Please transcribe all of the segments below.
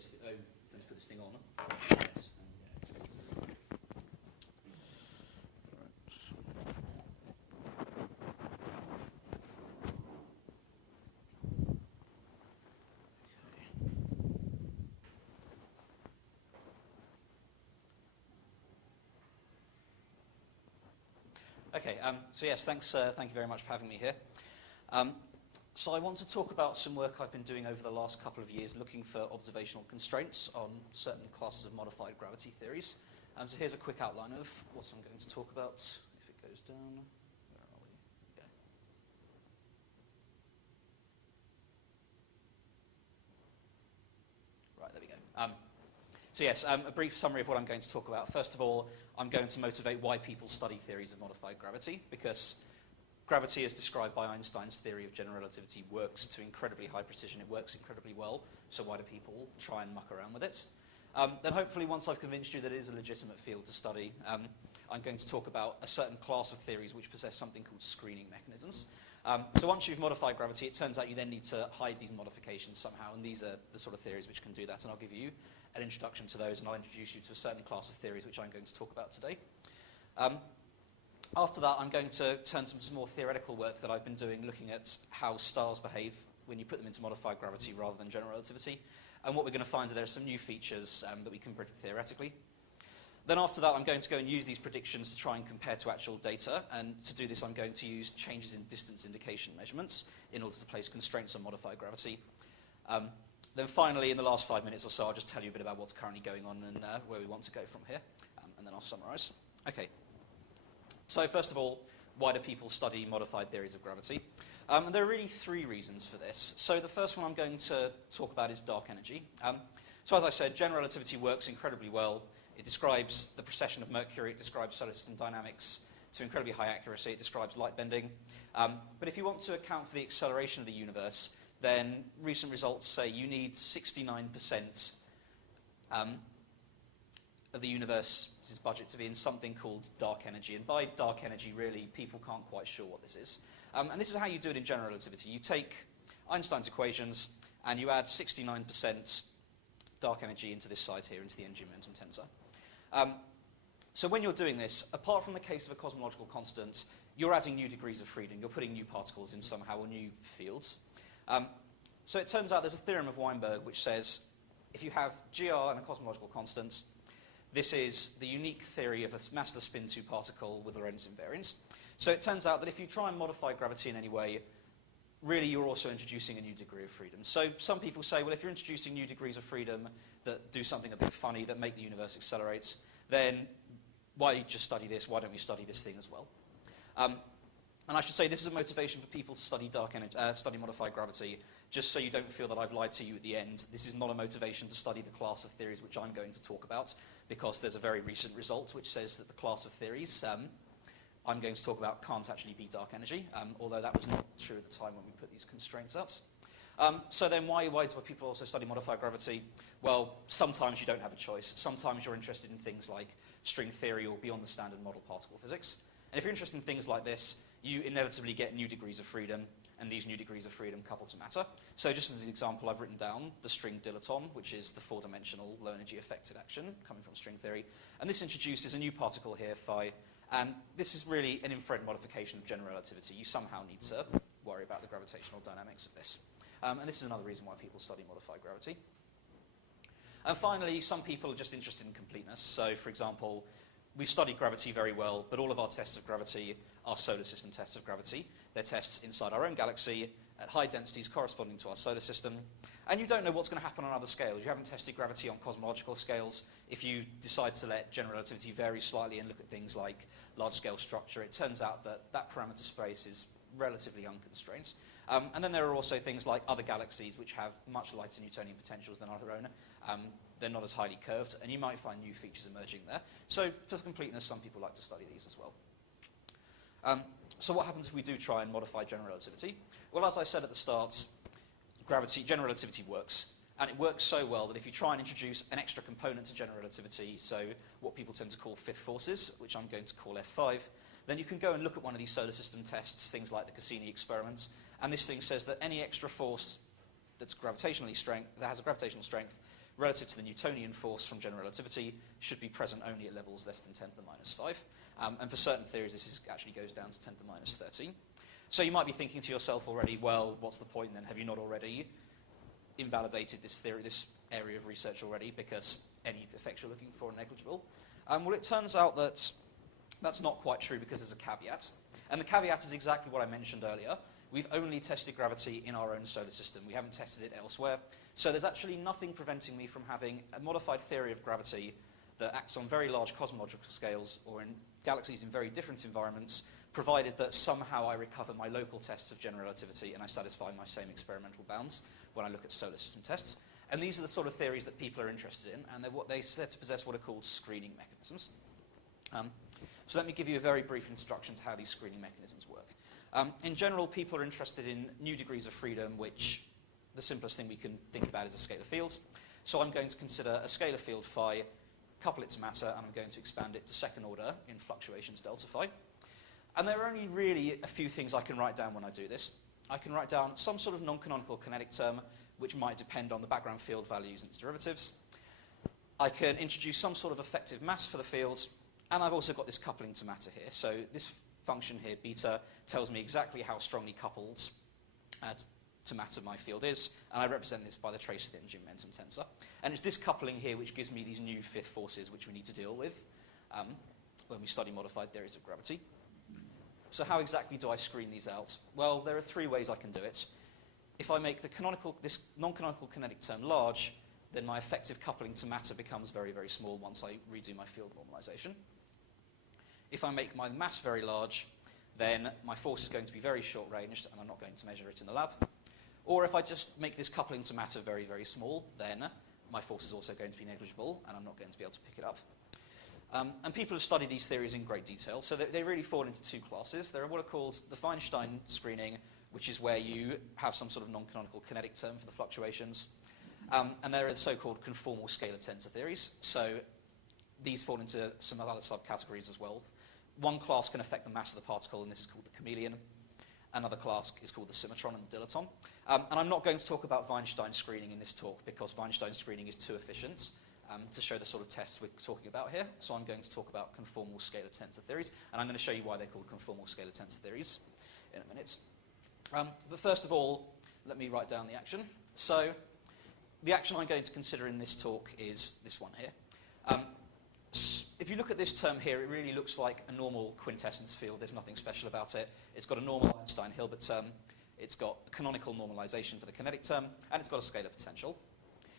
this. Oh, don't put this thing on. Yes. Okay, so yes, thank you very much for having me here. So I want to talk about some work I've been doing over the last couple of years looking for observational constraints on certain classes of modified gravity theories. So here's a quick outline of what I'm going to talk about. If it goes down, where are we? Okay. Right, there we go. So yes, a brief summary of what I'm going to talk about. First of all, I'm going to motivate why people study theories of modified gravity, because gravity, as described by Einstein's theory of general relativity, works to incredibly high precision. It works incredibly well, so why do people try and muck around with it? Then hopefully, once I've convinced you that it is a legitimate field to study, I'm going to talk about a certain class of theories which possess something called screening mechanisms. So once you've modified gravity, it turns out you then need to hide these modifications somehow, and these are the sort of theories which can do that, and I'll give you an introduction to those, and I'll introduce you to a certain class of theories which I'm going to talk about today. After that, I'm going to turn to some more theoretical work that I've been doing looking at how stars behave when you put them into modified gravity rather than general relativity. And what we're going to find are there are some new features that we can predict theoretically. Then after that, I'm going to go and use these predictions to try and compare to actual data. And to do this, I'm going to use changes in distance indication measurements in order to place constraints on modified gravity. Then finally, in the last 5 minutes or so, I'll just tell you a bit about what's currently going on and where we want to go from here. And then I'll summarize. Okay. So first of all, why do people study modified theories of gravity? And there are really three reasons for this. So the first one I'm going to talk about is dark energy. So as I said, general relativity works incredibly well. It describes the precession of Mercury. It describes solar system dynamics to incredibly high accuracy. It describes light bending. But if you want to account for the acceleration of the universe, then recent results say you need 69% of the universe's budget to be in something called dark energy. And by dark energy, really, people can't quite sure what this is. And this is how you do it in general relativity. You take Einstein's equations and you add 69% dark energy into this side here, into the energy momentum tensor. So when you're doing this, apart from the case of a cosmological constant, you're adding new degrees of freedom. You're putting new particles in somehow, or new fields. So it turns out there's a theorem of Weinberg which says if you have GR and a cosmological constant, this is the unique theory of a massless spin-2 particle with Lorentz invariance. So it turns out that if you try and modify gravity in any way, really you're also introducing a new degree of freedom. So some people say, well, if you're introducing new degrees of freedom that do something a bit funny, that make the universe accelerate, then why just study this? Why don't we study this thing as well? And I should say this is a motivation for people to study dark energy, study modified gravity, just so you don't feel that I've lied to you at the end. This is not a motivation to study the class of theories which I'm going to talk about, because there's a very recent result which says that the class of theories I'm going to talk about can't actually be dark energy, although that was not true at the time when we put these constraints out. So then why do people also study modified gravity? Well, sometimes you don't have a choice. Sometimes you're interested in things like string theory or beyond the standard model particle physics. And if you're interested in things like this, you inevitably get new degrees of freedom, and these new degrees of freedom couple to matter. So just as an example, I've written down the string dilaton, which is the four-dimensional low-energy affected action coming from string theory. And this introduces a new particle here, phi, and this is really an infrared modification of general relativity. You somehow need to worry about the gravitational dynamics of this. And this is another reason why people study modified gravity. And finally, some people are just interested in completeness. So, for example, we've studied gravity very well, but all of our tests of gravity are solar system tests of gravity. They're tests inside our own galaxy at high densities corresponding to our solar system. And you don't know what's going to happen on other scales. You haven't tested gravity on cosmological scales. If you decide to let general relativity vary slightly and look at things like large-scale structure, it turns out that that parameter space is relatively unconstrained. And then there are also things like other galaxies which have much lighter Newtonian potentials than our own. They're not as highly curved, and you might find new features emerging there. So for completeness, some people like to study these as well. So what happens if we do try and modify general relativity? Well, as I said at the start, general relativity works. And it works so well that if you try and introduce an extra component to general relativity, so what people tend to call fifth forces, which I'm going to call F5, then you can go and look at one of these solar system tests, things like the Cassini experiment, and this thing says that any extra force that has a gravitational strength relative to the Newtonian force from general relativity should be present only at levels less than 10 to the minus 5. And for certain theories, this actually goes down to 10 to the minus 13. So you might be thinking to yourself already, well, what's the point then? Have you not already invalidated this theory, this area of research already, because any effects you're looking for are negligible? Well, it turns out that that's not quite true because there's a caveat. And the caveat is exactly what I mentioned earlier. We've only tested gravity in our own solar system. We haven't tested it elsewhere. So there's actually nothing preventing me from having a modified theory of gravity that acts on very large cosmological scales or in galaxies in very different environments, provided that somehow I recover my local tests of general relativity and I satisfy my same experimental bounds when I look at solar system tests. And these are the sort of theories that people are interested in, and they're said to possess what are called screening mechanisms. So let me give you a very brief introduction to how these screening mechanisms work. In general, people are interested in new degrees of freedom, which the simplest thing we can think about is a scalar field. So I'm going to consider a scalar field phi, couple it to matter, and I'm going to expand it to second order in fluctuations delta phi. And there are only really a few things I can write down when I do this. I can write down some sort of non-canonical kinetic term, which might depend on the background field values and its derivatives. I can introduce some sort of effective mass for the field, and I've also got this coupling to matter here. So this function here, beta, tells me exactly how strongly coupled to matter my field is, and I represent this by the trace of the energy momentum tensor. And it's this coupling here which gives me these new fifth forces which we need to deal with when we study modified theories of gravity. So how exactly do I screen these out? Well, there are three ways I can do it. If I make this non-canonical kinetic term large, then my effective coupling to matter becomes very, very small once I redo my field normalization. If I make my mass very large, then my force is going to be very short-ranged, and I'm not going to measure it in the lab. Or if I just make this coupling to matter very, very small, then my force is also going to be negligible, and I'm not going to be able to pick it up. And people have studied these theories in great detail, so they really fall into two classes. There are what are called the Feinstein screening, which is where you have some sort of non-canonical kinetic term for the fluctuations. And there are the so-called conformal scalar tensor theories. So these fall into some other subcategories as well. One class can affect the mass of the particle, and this is called the chameleon. Another class is called the symmetron and the dilaton. And I'm not going to talk about Feinstein screening in this talk because Feinstein screening is too efficient to show the sort of tests we're talking about here. So I'm going to talk about conformal scalar tensor theories, and I'm going to show you why they're called conformal scalar tensor theories in a minute. But first of all, let me write down the action. So the action I'm going to consider in this talk is this one here. If you look at this term here, it really looks like a normal quintessence field. There's nothing special about it. It's got a normal Einstein-Hilbert term. It's got a canonical normalization for the kinetic term, and it's got a scalar potential.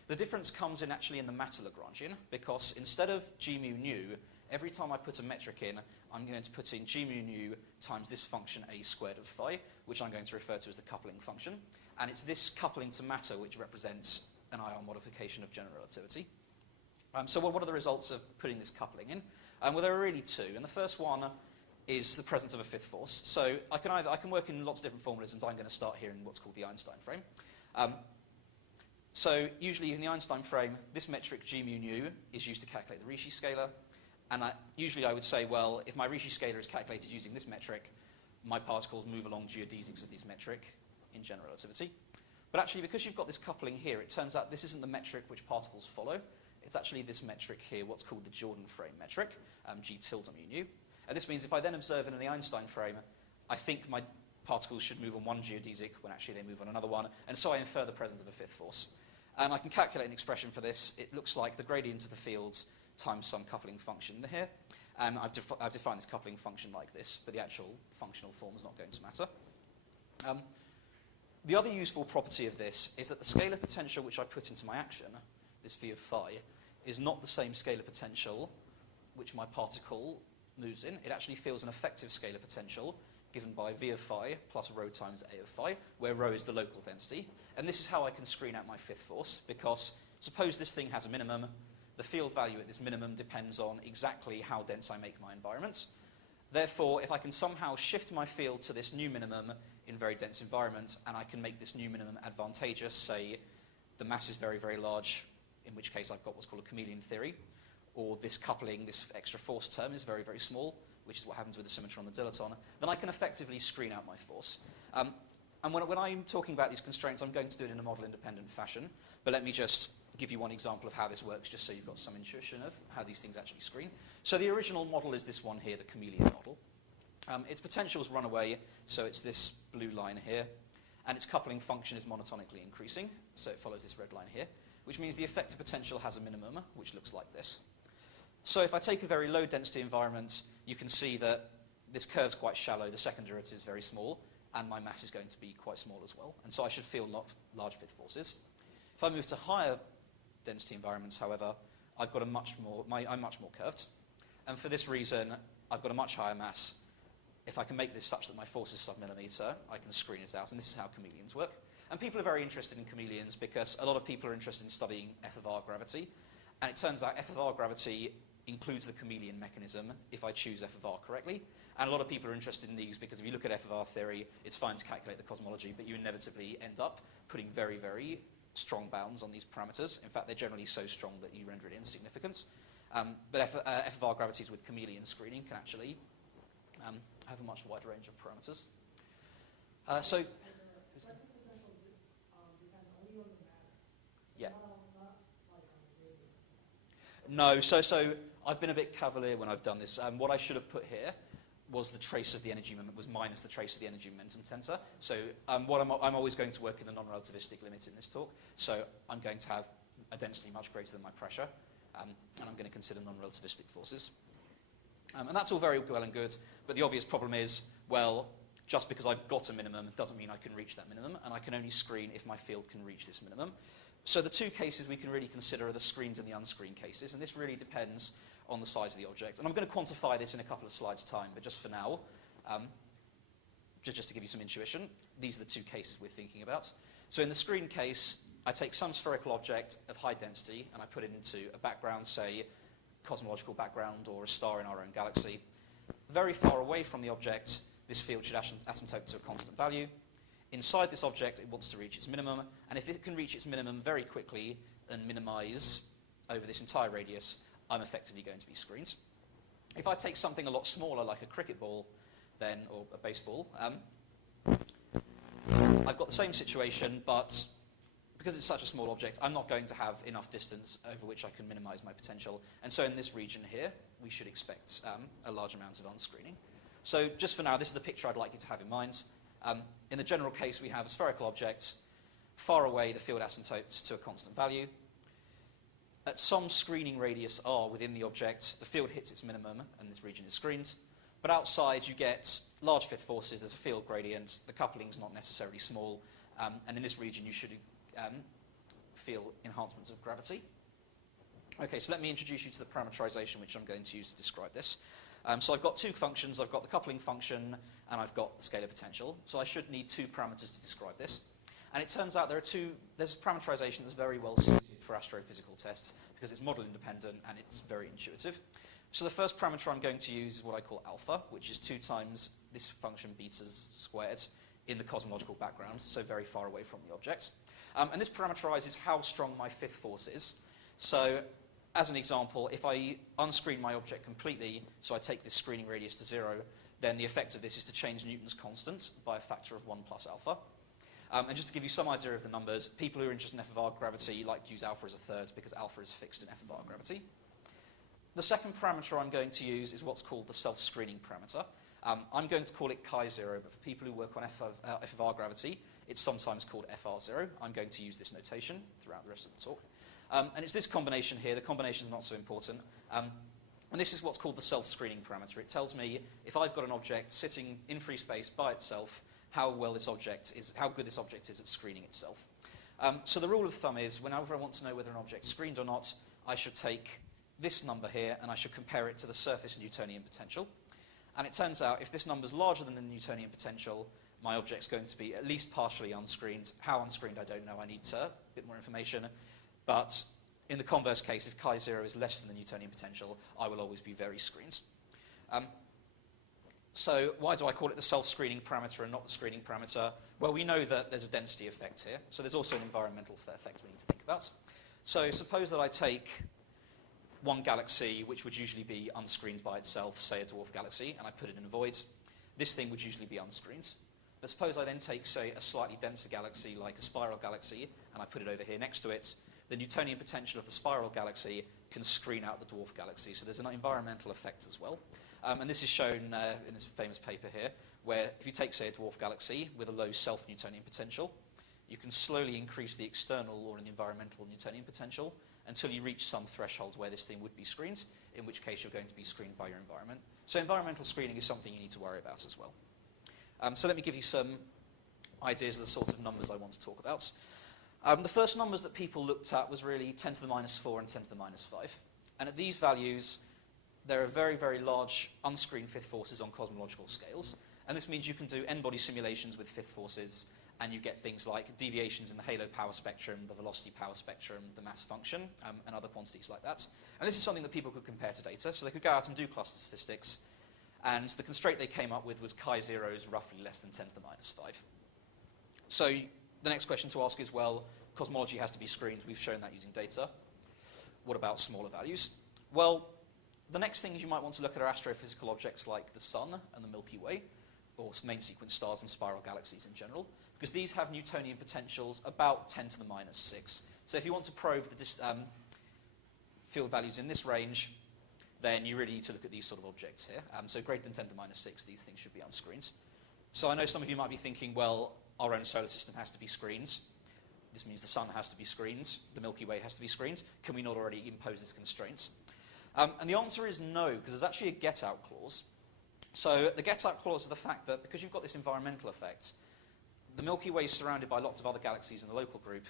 The difference comes in actually in the matter Lagrangian, because instead of g mu nu, every time I put a metric in, I'm going to put in g mu nu times this function a squared of phi, which I'm going to refer to as the coupling function. And it's this coupling to matter which represents an IR modification of general relativity. So what are the results of putting this coupling in? Well, there are really two. And the first one is the presence of a fifth force. So I can work in lots of different formulas, and I'm going to start here in what's called the Einstein frame. So usually in the Einstein frame, this metric g mu nu is used to calculate the Ricci scalar. And usually I would say, well, if my Ricci scalar is calculated using this metric, my particles move along geodesics of this metric in general relativity. But actually, because you've got this coupling here, it turns out this isn't the metric which particles follow. It's actually this metric here, what's called the Jordan frame metric, g tilde mu nu. And this means if I then observe in the Einstein frame, I think my particles should move on one geodesic when actually they move on another one, and so I infer the presence of a fifth force. And I can calculate an expression for this. It looks like the gradient of the field times some coupling function here. And I've defined this coupling function like this, but the actual functional form is not going to matter. The other useful property of this is that the scalar potential which I put into my action, this v of phi, is not the same scalar potential which my particle moves in. It actually feels an effective scalar potential given by v of phi plus rho times a of phi, where rho is the local density. And this is how I can screen out my fifth force, because suppose this thing has a minimum. The field value at this minimum depends on exactly how dense I make my environments. Therefore, if I can somehow shift my field to this new minimum in very dense environments, and I can make this new minimum advantageous, say the mass is very, very large, in which case I've got what's called a chameleon theory, or this coupling, this extra force term is very, very small, which is what happens with the symmetron and the dilaton, then I can effectively screen out my force. And when I'm talking about these constraints, I'm going to do it in a model-independent fashion. But let me just give you one example of how this works, just so you've got some intuition of how these things actually screen. So the original model is this one here, the Chameleon model. Its potentials run away, so it's this blue line here. And its coupling function is monotonically increasing, so it follows this red line here, which means the effective potential has a minimum, which looks like this. So if I take a very low-density environment, you can see that this curve's quite shallow, the second derivative is very small, and my mass is going to be quite small as well. And so I should feel large fifth forces. If I move to higher density environments, however, I'm much more curved. And for this reason, I've got a much higher mass. If I can make this such that my force is sub-millimeter, I can screen it out. And this is how chameleons work. And people are very interested in chameleons because a lot of people are interested in studying F of R gravity. And it turns out F of R gravity includes the chameleon mechanism if I choose F of R correctly. And a lot of people are interested in these because if you look at F of R theory, it's fine to calculate the cosmology, but you inevitably end up putting very, very strong bounds on these parameters. In fact, they're generally so strong that you render it insignificant. But F of R gravities with chameleon screening can actually have a much wider range of parameters. Yeah. No, so I've been a bit cavalier when I've done this. What I should have put here was the trace of the energy moment, was minus the trace of the energy momentum tensor. So I'm always going to work in the non-relativistic limit in this talk. So I'm going to have a density much greater than my pressure, and I'm going to consider non-relativistic forces. And that's all very well and good, but the obvious problem is, well, just because I've got a minimum doesn't mean I can reach that minimum, and I can only screen if my field can reach this minimum. So the two cases we can really consider are the screened and the unscreened cases, and this really depends on the size of the object. And I'm going to quantify this in a couple of slides' time, but just for now, just to give you some intuition, these are the two cases we're thinking about. So in the screened case, I take some spherical object of high density, and I put it into a background, say, cosmological background or a star in our own galaxy. Very far away from the object, this field should asymptote to a constant value. Inside this object, it wants to reach its minimum, and if it can reach its minimum very quickly and minimize over this entire radius, I'm effectively going to be screened. If I take something a lot smaller, like a cricket ball, or a baseball, I've got the same situation, but because it's such a small object, I'm not going to have enough distance over which I can minimize my potential. And so in this region here, we should expect a large amount of unscreening. So just for now, this is the picture I'd like you to have in mind. In the general case, we have a spherical object. Far away, the field asymptotes to a constant value. At some screening radius r within the object, the field hits its minimum, and this region is screened. But outside, you get large fifth forces. There's a field gradient. The coupling's not necessarily small. And in this region, you should feel enhancements of gravity. Okay, so let me introduce you to the parameterization, which I'm going to use to describe this. So I've got two functions. I've got the coupling function, and I've got the scalar potential. So I should need two parameters to describe this. And it turns out there's parameterization that's very well suited for astrophysical tests because it's model independent and it's very intuitive. So the first parameter I'm going to use is what I call alpha, which is 2 times this function beta squared in the cosmological background, so very far away from the object. And this parameterizes how strong my fifth force is. So as an example, if I unscreen my object completely, so I take this screening radius to 0, then the effect of this is to change Newton's constant by a factor of 1 plus alpha. And just to give you some idea of the numbers, people who are interested in F of R gravity like to use alpha as a third because alpha is fixed in F of R gravity. The second parameter I'm going to use is what's called the self-screening parameter. I'm going to call it chi0, but for people who work on F of R gravity, it's sometimes called FR0. I'm going to use this notation throughout the rest of the talk. And it's this combination here. The combination is not so important. And this is what's called the self-screening parameter. It tells me if I've got an object sitting in free space by itself, how good this object is at screening itself. So the rule of thumb is whenever I want to know whether an object's screened or not, I should take this number here and I should compare it to the surface Newtonian potential. And it turns out if this number's larger than the Newtonian potential, my object's going to be at least partially unscreened. How unscreened, I don't know. I need a bit more information. But in the converse case, if chi0 is less than the Newtonian potential, I will always be very screened. So why do I call it the self-screening parameter and not the screening parameter? Well, we know that there's a density effect here. So there's also an environmental effect we need to think about. So suppose that I take one galaxy, which would usually be unscreened by itself, say a dwarf galaxy, and I put it in a void. This thing would usually be unscreened. But suppose I then take, say, a slightly denser galaxy like a spiral galaxy, and I put it over here next to it, the Newtonian potential of the spiral galaxy can screen out the dwarf galaxy. So there's an environmental effect as well. And this is shown in this famous paper here, where if you take, say, a dwarf galaxy with a low self-Newtonian potential, you can slowly increase the external or the environmental Newtonian potential until you reach some threshold where this thing would be screened, in which case you're going to be screened by your environment. So environmental screening is something you need to worry about as well. So let me give you some ideas of the sorts of numbers I want to talk about. The first numbers that people looked at was really 10 to the minus 4 and 10 to the minus 5. And at these values, there are very, very large unscreened fifth forces on cosmological scales. And this means you can do n-body simulations with fifth forces, and you get things like deviations in the halo power spectrum, the velocity power spectrum, the mass function, and other quantities like that. And this is something that people could compare to data. So they could go out and do cluster statistics, and the constraint they came up with was chi-0 is roughly less than 10 to the minus 5. So the next question to ask is, well, cosmology has to be screened. We've shown that using data. What about smaller values? Well, the next things you might want to look at are astrophysical objects like the Sun and the Milky Way, or main sequence stars and spiral galaxies in general, because these have Newtonian potentials about 10 to the minus 6. So if you want to probe the field values in this range, then you really need to look at these sort of objects here. So greater than 10 to the minus 6, these things should be unscreened. So I know some of you might be thinking, well, our own solar system has to be screened. This means the Sun has to be screened. The Milky Way has to be screened. Can we not already impose these constraints? And the answer is no, because there's actually a get-out clause. So the get-out clause is the fact that because you've got this environmental effect, the Milky Way is surrounded by lots of other galaxies in the local group,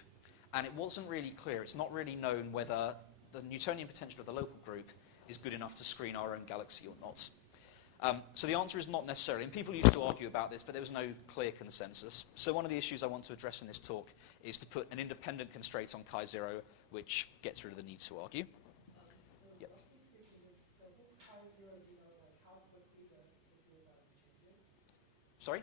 and it wasn't really clear. It's not really known whether the Newtonian potential of the local group is good enough to screen our own galaxy or not. So the answer is not necessarily. And people used to argue about this, but there was no clear consensus. So one of the issues I want to address in this talk is to put an independent constraint on chi-0, which gets rid of the need to argue. Yep. Sorry?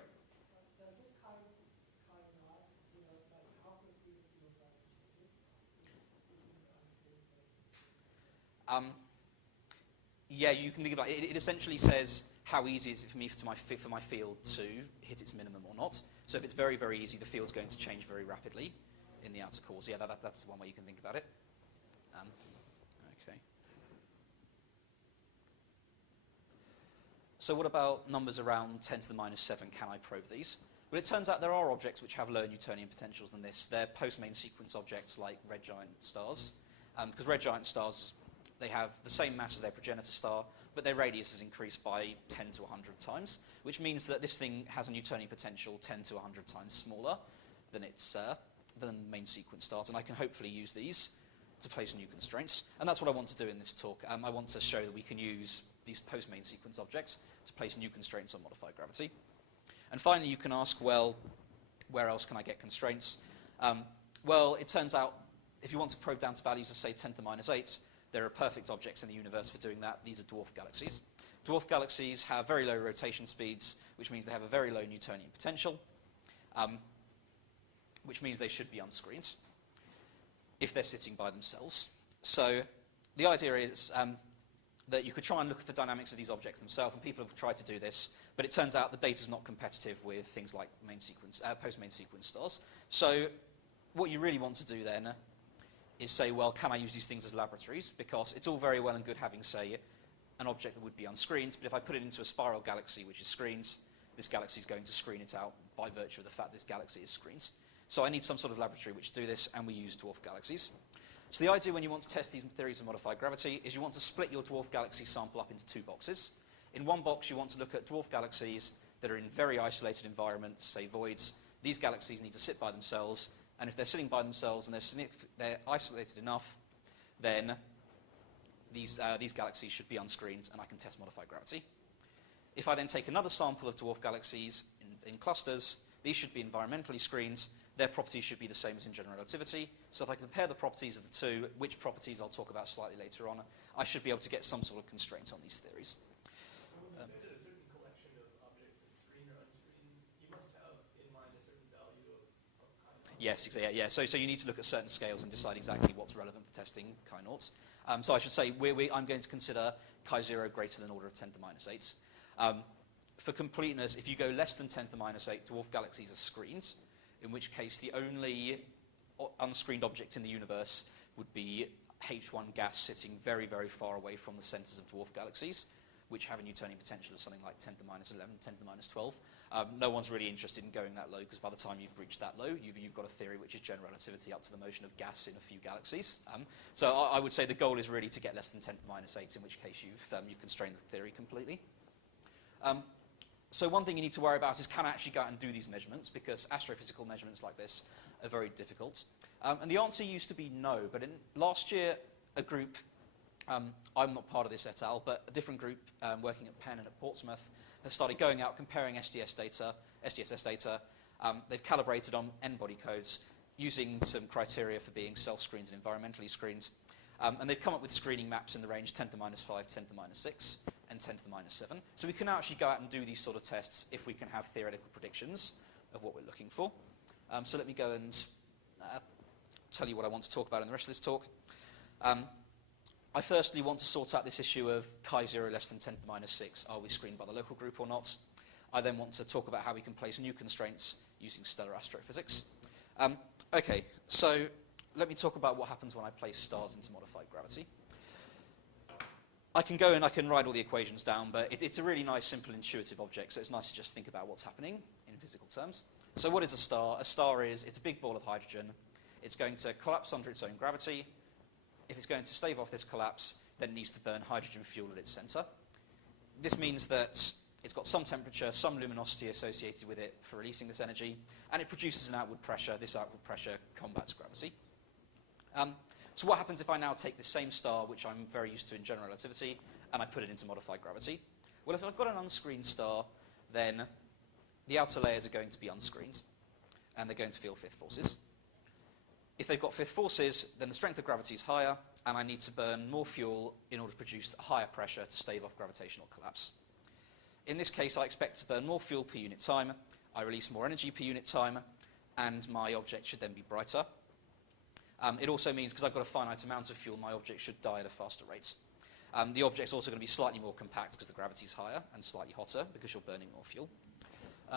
Yeah, you can think about it. It essentially says how easy is it for me for my field to hit its minimum or not. So if it's very, very easy, the field's going to change very rapidly in the outer cores. Yeah, that's one way you can think about it. Okay. So what about numbers around 10 to the minus 7? Can I probe these? Well, it turns out there are objects which have lower Newtonian potentials than this. They're post-main sequence objects like red giant stars. Because red giant stars, they have the same mass as their progenitor star, but their radius is increased by 10 to 100 times, which means that this thing has a Newtonian potential 10 to 100 times smaller than than main sequence stars, and I can hopefully use these to place new constraints. And that's what I want to do in this talk. I want to show that we can use these post-main sequence objects to place new constraints on modified gravity. And finally, you can ask, well, where else can I get constraints? Well, it turns out if you want to probe down to values of, say, 10 to the minus 8, there are perfect objects in the universe for doing that. These are dwarf galaxies. Dwarf galaxies have very low rotation speeds, which means they have a very low Newtonian potential, which means they should be unscreened if they're sitting by themselves. So the idea is that you could try and look at the dynamics of these objects themselves, and people have tried to do this, but it turns out the data is not competitive with things like post-main sequence stars. So what you really want to do then is say, well, can I use these things as laboratories? Because it's all very well and good having, say, an object that would be unscreened, but if I put it into a spiral galaxy which is screened, this galaxy is going to screen it out by virtue of the fact this galaxy is screened. So I need some sort of laboratory which do this, and we use dwarf galaxies. So the idea when you want to test these theories of modified gravity is you want to split your dwarf galaxy sample up into two boxes. In one box, you want to look at dwarf galaxies that are in very isolated environments, say voids. These galaxies need to sit by themselves, and if they're sitting by themselves and they're isolated enough, then these galaxies should be unscreened, and I can test modified gravity. If I then take another sample of dwarf galaxies in clusters, these should be environmentally screened. Their properties should be the same as in general relativity. So if I compare the properties of the two, which properties I'll talk about slightly later on, I should be able to get some sort of constraint on these theories. So when you say that a certain collection of objects is screened or unscreened, you must have in mind a certain value of chi-naught. Yes, exactly. Yeah. So you need to look at certain scales and decide exactly what's relevant for testing chi-naughts. So I should say I'm going to consider chi-0 greater than order of 10 to the minus 8. for completeness, if you go less than 10 to the minus 8, dwarf galaxies are screened, in which case the only unscreened object in the universe would be H1 gas sitting very, very far away from the centers of dwarf galaxies, which have a Newtonian potential of something like 10 to the minus 11, 10 to the minus 12. No one's really interested in going that low, because by the time you've reached that low, you've got a theory which is general relativity up to the motion of gas in a few galaxies. So I would say the goal is really to get less than 10 to the minus 8, in which case you've constrained the theory completely. So one thing you need to worry about is, can I actually go out and do these measurements? Because astrophysical measurements like this are very difficult. And the answer used to be no, but last year, a group, I'm not part of this et al., but a different group working at Penn and at Portsmouth has started going out comparing SDSS data. They've calibrated on n-body codes using some criteria for being self-screened and environmentally screened. And they've come up with screening maps in the range 10 to the minus 5, 10 to the minus 6, and 10 to the minus 7. So we can now actually go out and do these sort of tests if we can have theoretical predictions of what we're looking for. So let me go and tell you what I want to talk about in the rest of this talk. I firstly want to sort out this issue of chi0 less than 10 to the minus 6. Are we screened by the local group or not? I then want to talk about how we can place new constraints using stellar astrophysics. Okay, so let me talk about what happens when I place stars into modified gravity. I can go and I can write all the equations down, but it's a really nice, simple, intuitive object, so it's nice to just think about what's happening in physical terms. So what is a star? A star it's a big ball of hydrogen. It's going to collapse under its own gravity. If it's going to stave off this collapse, then it needs to burn hydrogen fuel at its center. This means that it's got some temperature, some luminosity associated with it for releasing this energy, and it produces an outward pressure. This outward pressure combats gravity. So what happens if I now take the same star, which I'm very used to in general relativity, and I put it into modified gravity? Well, if I've got an unscreened star, then the outer layers are going to be unscreened, and they're going to feel fifth forces. If they've got fifth forces, then the strength of gravity is higher, and I need to burn more fuel in order to produce a higher pressure to stave off gravitational collapse. In this case, I expect to burn more fuel per unit time, I release more energy per unit time, and my object should then be brighter. It also means, because I've got a finite amount of fuel, my object should die at a faster rate. The object's also going to be slightly more compact because the gravity is higher, and slightly hotter because you're burning more fuel.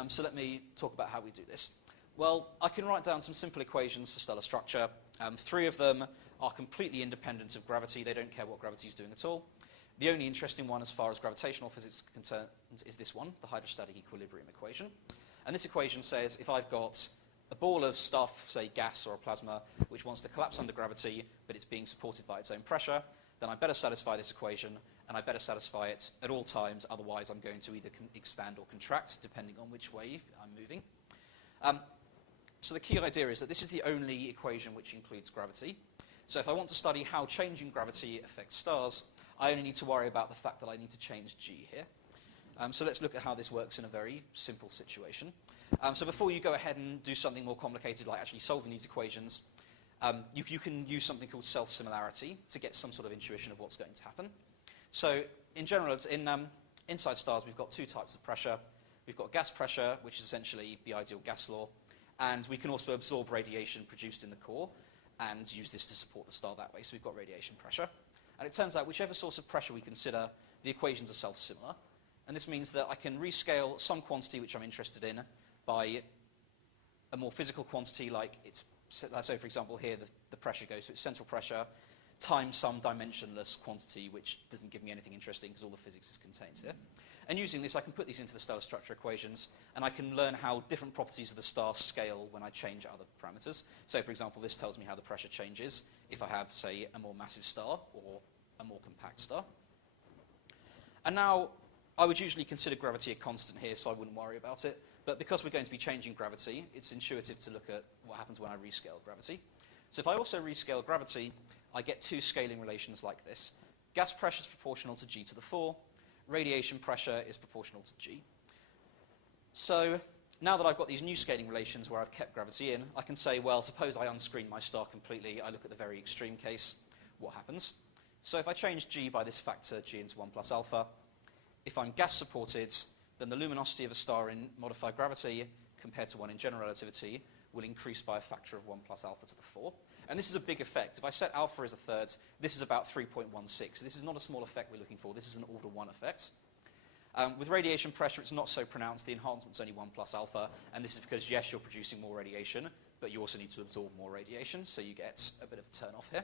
So let me talk about how we do this. Well, I can write down some simple equations for stellar structure. 3 of them are completely independent of gravity. They don't care what gravity is doing at all. The only interesting one as far as gravitational physics is concerned is this one, the hydrostatic equilibrium equation. And this equation says if I've got a ball of stuff, say gas or a plasma, which wants to collapse under gravity, but it's being supported by its own pressure, then I better satisfy this equation, and I better satisfy it at all times, otherwise I'm going to either expand or contract, depending on which way I'm moving. So the key idea is that this is the only equation which includes gravity. So if I want to study how changing gravity affects stars, I only need to worry about the fact that I need to change g here. So let's look at how this works in a very simple situation. So before you go ahead and do something more complicated, like actually solving these equations, you can use something called self-similarity to get some sort of intuition of what's going to happen. So in general, inside stars, we've got 2 types of pressure. We've got gas pressure, which is essentially the ideal gas law, and we can also absorb radiation produced in the core and use this to support the star that way. So we've got radiation pressure. And it turns out whichever source of pressure we consider, the equations are self-similar. And this means that I can rescale some quantity which I'm interested in by a more physical quantity, like so for example here the pressure goes to its central pressure, times some dimensionless quantity which doesn't give me anything interesting because all the physics is contained here. And using this I can put these into the stellar structure equations, and I can learn how different properties of the star scale when I change other parameters. So for example, this tells me how the pressure changes if I have, say, a more massive star or a more compact star. And now I would usually consider gravity a constant here, so I wouldn't worry about it. But because we're going to be changing gravity, it's intuitive to look at what happens when I rescale gravity. So if I also rescale gravity, I get 2 scaling relations like this. Gas pressure is proportional to g to the 4. Radiation pressure is proportional to g. So now that I've got these new scaling relations where I've kept gravity in, I can say, well, suppose I unscreen my star completely. I look at the very extreme case. What happens? So if I change g by this factor, g into 1 plus alpha, if I'm gas supported, then the luminosity of a star in modified gravity compared to one in general relativity will increase by a factor of 1 plus alpha to the 4. And this is a big effect. If I set alpha as a third, this is about 3.16. So this is not a small effect we're looking for. This is an order 1 effect. With radiation pressure, it's not so pronounced. The enhancement's only 1 plus alpha, and this is because, yes, you're producing more radiation, but you also need to absorb more radiation, so you get a bit of a turn-off here.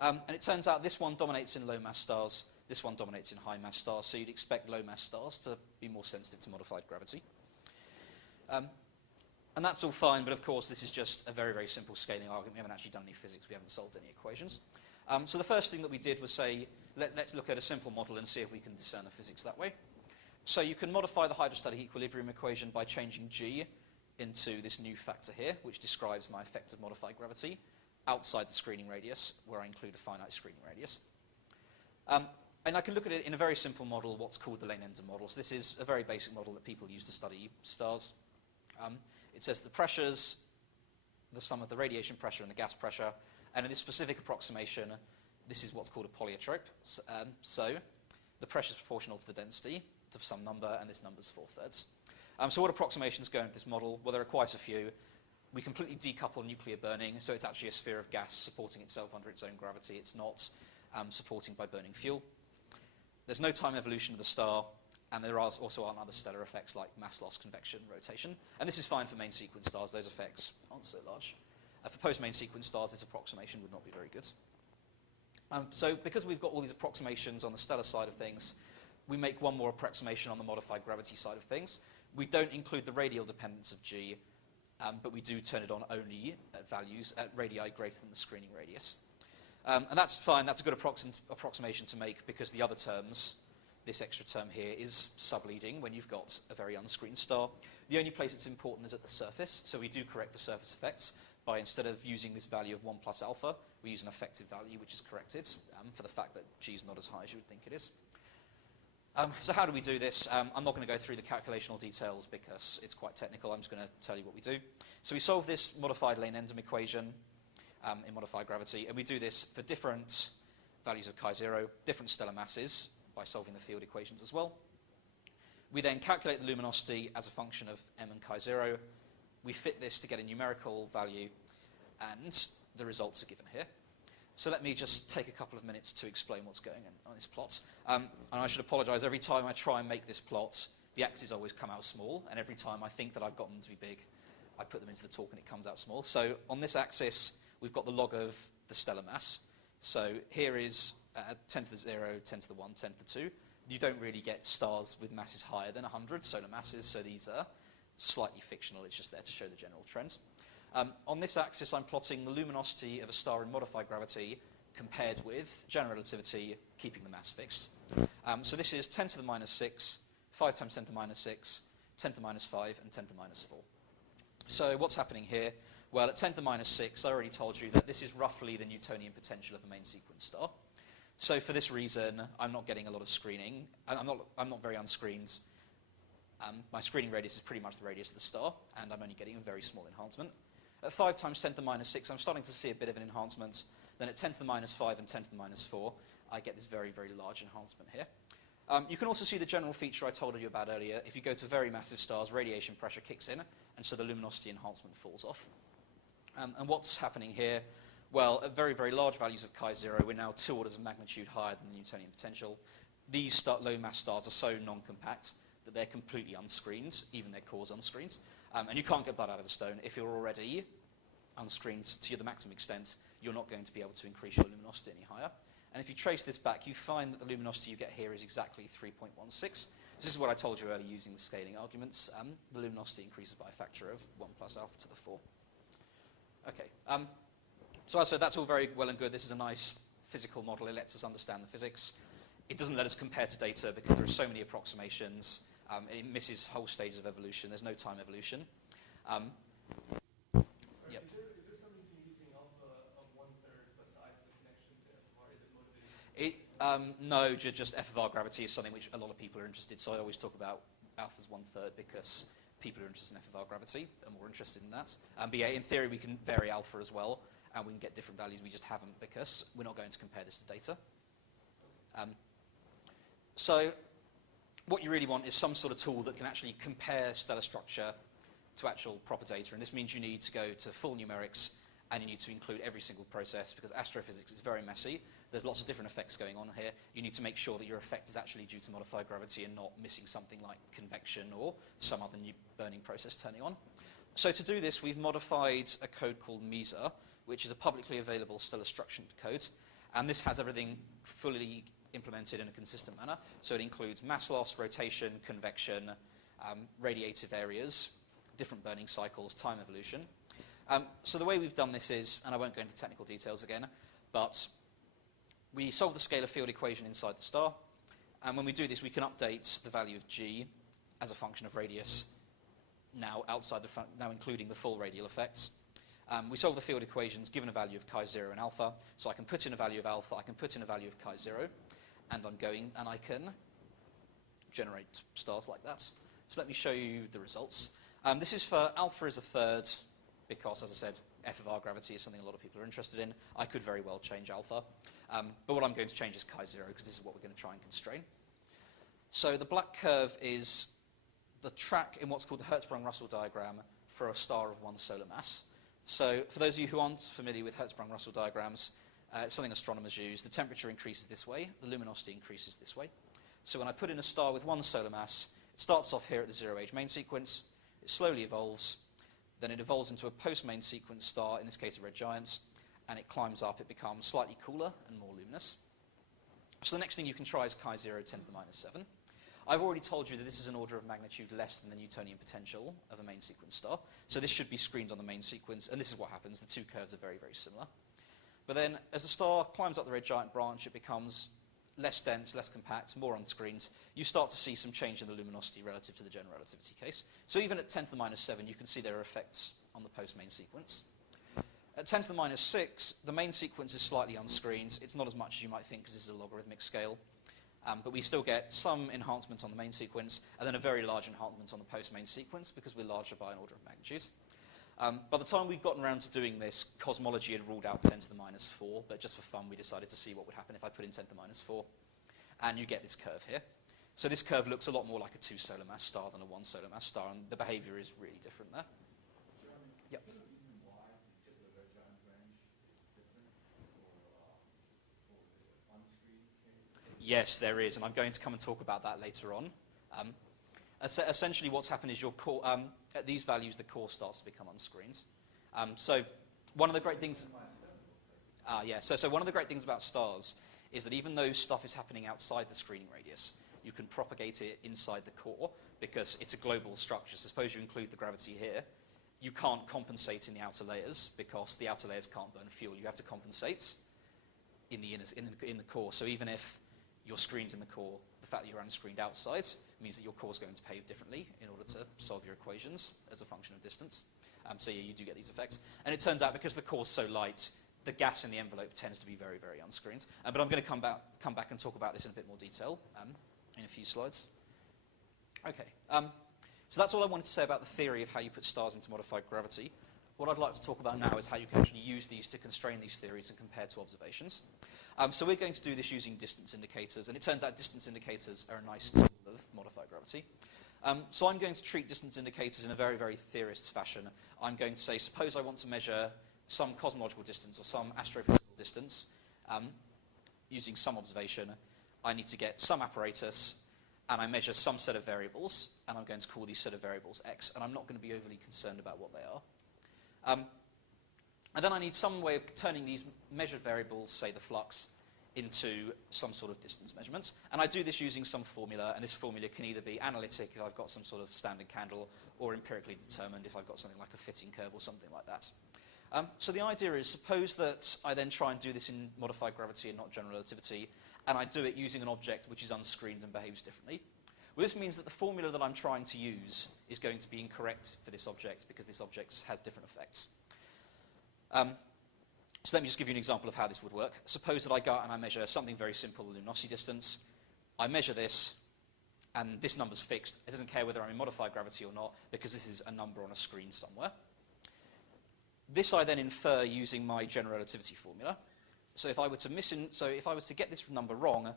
And it turns out this one dominates in low-mass stars, this one dominates in high-mass stars, so you'd expect low-mass stars to be more sensitive to modified gravity. And that's all fine, but of course this is just a very, very simple scaling argument. We haven't actually done any physics, we haven't solved any equations. So the first thing that we did was say, let's look at a simple model and see if we can discern the physics that way. So you can modify the hydrostatic equilibrium equation by changing G into this new factor here, which describes my effective modified gravity outside the screening radius, where I include a finite screening radius. And I can look at it in a very simple model, what's called the Lane-Ender model. So this is a very basic model that people use to study stars. It says the pressures, the sum of the radiation pressure and the gas pressure, and in this specific approximation, this is what's called a polyotrope. So the pressure is proportional to the density, to some number, and this number is 4/3. So what approximations go into this model? Well, there are quite a few. We completely decouple nuclear burning, so it's actually a sphere of gas supporting itself under its own gravity. It's not supporting by burning fuel. There's no time evolution of the star, and there also aren't other stellar effects like mass loss, convection, rotation. And this is fine for main sequence stars. Those effects aren't so large. For post-main sequence stars, this approximation would not be very good. So because we've got all these approximations on the stellar side of things, we make one more approximation on the modified gravity side of things. We don't include the radial dependence of G, but we do turn it on only at values at radii greater than the screening radius. And that's fine. That's a good approximation to make because the other terms, this extra term here, is subleading when you've got a very unscreened star. The only place it's important is at the surface, so we do correct for surface effects by, instead of using this value of 1 plus alpha, we use an effective value which is corrected for the fact that G is not as high as you would think it is. So how do we do this? I'm not going to go through the calculational details because it's quite technical. I'm just going to tell you what we do. So we solve this modified Lane-Ender equation in modified gravity, and we do this for different values of chi0, different stellar masses, by solving the field equations as well. We then calculate the luminosity as a function of m and chi0. We fit this to get a numerical value, and the results are given here. So let me just take a couple of minutes to explain what's going on this plot. And I should apologize, every time I try and make this plot, the axes always come out small, and every time I think that I've got them to be big, I put them into the talk and it comes out small. So on this axis, we've got the log of the stellar mass. So here is 10 to the 0, 10 to the 1, 10 to the 2. You don't really get stars with masses higher than 100 solar masses, so these are slightly fictional. It's just there to show the general trend. On this axis, I'm plotting the luminosity of a star in modified gravity compared with general relativity, keeping the mass fixed. So this is 10 to the minus 6, 5 times 10 to the minus 6, 10 to the minus 5, and 10 to the minus 4. So what's happening here? Well, at 10 to the minus 6, I already told you that this is roughly the Newtonian potential of a main sequence star. So for this reason, I'm not getting a lot of screening. I'm not very unscreened. My screening radius is pretty much the radius of the star, and I'm only getting a very small enhancement. At 5 times 10 to the minus 6, I'm starting to see a bit of an enhancement. Then at 10 to the minus 5 and 10 to the minus 4, I get this very, very large enhancement here. You can also see the general feature I told you about earlier. If you go to very massive stars, radiation pressure kicks in, and so the luminosity enhancement falls off. And what's happening here? Well, at very, very large values of chi0, we're now 2 orders of magnitude higher than the Newtonian potential. These low-mass stars are so non-compact that they're completely unscreened, even their cores unscreened. And you can't get blood out of a stone. If you're already unscreened to the maximum extent, you're not going to be able to increase your luminosity any higher. And if you trace this back, you find that the luminosity you get here is exactly 3.16. This is what I told you earlier using the scaling arguments. The luminosity increases by a factor of 1 plus alpha to the 4. Okay. So as I said, that's all very well and good. This is a nice physical model. It lets us understand the physics. It doesn't let us compare to data because there are so many approximations. It misses whole stages of evolution. There's no time evolution. Yep. Is there some reason you're using alpha of 1/3 besides the connection to FFR? Is it motivated? No, just FFR gravity is something which a lot of people are interested in. So I always talk about alpha as 1/3 because people who are interested in FFR gravity are more interested in that. But yeah, in theory, we can vary alpha as well, and we can get different values. We just haven't because we're not going to compare this to data. So what you really want is some sort of tool that can actually compare stellar structure to actual proper data. And this means you need to go to full numerics, and you need to include every single process because astrophysics is very messy. There's lots of different effects going on here. You need to make sure that your effect is actually due to modified gravity and not missing something like convection or some other new burning process turning on. So to do this, we've modified a code called MESA, which is a publicly available stellar structure code. And this has everything fully implemented in a consistent manner. So it includes mass loss, rotation, convection, radiative areas, different burning cycles, time evolution. So the way we've done this is, and I won't go into technical details again, but we solve the scalar field equation inside the star. And when we do this, we can update the value of G as a function of radius, now including the full radial effects. We solve the field equations given a value of chi0 and alpha. So I can put in a value of alpha, I can put in a value of chi0, and I can generate stars like that. So let me show you the results. This is for alpha is a third, because, as I said, F of R gravity is something a lot of people are interested in. I could very well change alpha. But what I'm going to change is chi0, because this is what we're going to try and constrain. So the black curve is the track in what's called the Hertzsprung-Russell diagram for a star of one solar mass. So for those of you who aren't familiar with Hertzsprung-Russell diagrams, it's something astronomers use. The temperature increases this way, the luminosity increases this way. So when I put in a star with one solar mass, it starts off here at the zero-age main sequence, it slowly evolves, then it evolves into a post-main sequence star, in this case a red giant, and it climbs up, it becomes slightly cooler and more luminous. So the next thing you can try is chi0 10 to the minus 7. I've already told you that this is an order of magnitude less than the Newtonian potential of a main sequence star. So this should be screened on the main sequence, and this is what happens. The two curves are very, very similar. But then as the star climbs up the red giant branch, it becomes less dense, less compact, more unscreened. You start to see some change in the luminosity relative to the general relativity case. So even at 10 to the minus 7, you can see there are effects on the post-main sequence. At 10 to the minus 6, the main sequence is slightly unscreened. It's not as much as you might think, because this is a logarithmic scale. But we still get some enhancement on the main sequence, and then a very large enhancement on the post-main sequence, because we're larger by an order of magnitudes. By the time we'd gotten around to doing this, cosmology had ruled out 10 to the minus 4, but just for fun, we decided to see what would happen if I put in 10 to the minus 4. And you get this curve here. So this curve looks a lot more like a 2 solar mass star than a 1 solar mass star, and the behavior is really different there. Yep. Yes, there is, and I'm going to come and talk about that later on. Essentially what's happened is your core, at these values, the core starts to become unscreened. So one of the great things... So one of the great things about stars is that even though stuff is happening outside the screening radius, you can propagate it inside the core, because it's a global structure. So suppose you include the gravity here. You can't compensate in the outer layers, because the outer layers can't burn fuel. You have to compensate in the core. So even if you're screened in the core, the fact that you're unscreened outside means that your core is going to behave differently in order to solve your equations as a function of distance. So yeah, you do get these effects. And it turns out, because the core is so light, the gas in the envelope tends to be very, very unscreened. But I'm going to come back and talk about this in a bit more detail in a few slides. Okay, so that's all I wanted to say about the theory of how you put stars into modified gravity. What I'd like to talk about now is how you can actually use these to constrain these theories and compare to observations. So we're going to do this using distance indicators, and it turns out distance indicators are a nice tool of modified gravity. So I'm going to treat distance indicators in a very, very theorist's fashion. I'm going to say, suppose I want to measure some cosmological distance or some astrophysical distance using some observation. I need to get some apparatus, and I measure some set of variables, and I'm going to call these set of variables x, and I'm not going to be overly concerned about what they are. And then I need some way of turning these measured variables, say the flux, into some sort of distance measurement. And I do this using some formula, and this formula can either be analytic if I've got some sort of standard candle, or empirically determined if I've got something like a fitting curve or something like that. So the idea is, suppose that I then try and do this in modified gravity and not general relativity, and I do it using an object which is unscreened and behaves differently. Well, this means that the formula that I'm trying to use is going to be incorrect for this object, because this object has different effects. So let me just give you an example of how this would work. Suppose that I go out and I measure something very simple, the luminosity distance. I measure this, and this number's fixed. It doesn't care whether I'm in modified gravity or not, because this is a number on a screen somewhere. This I then infer using my general relativity formula. So if I were to get this number wrong,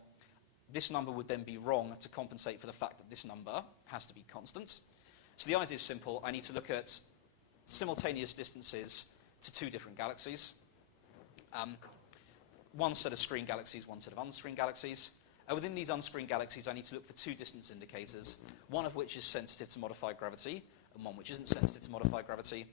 this number would then be wrong to compensate for the fact that this number has to be constant. So the idea is simple. I need to look at simultaneous distances to two different galaxies. one set of screened galaxies, one set of unscreened galaxies. And within these unscreened galaxies, I need to look for two distance indicators, one of which is sensitive to modified gravity, and one which isn't sensitive to modified gravity.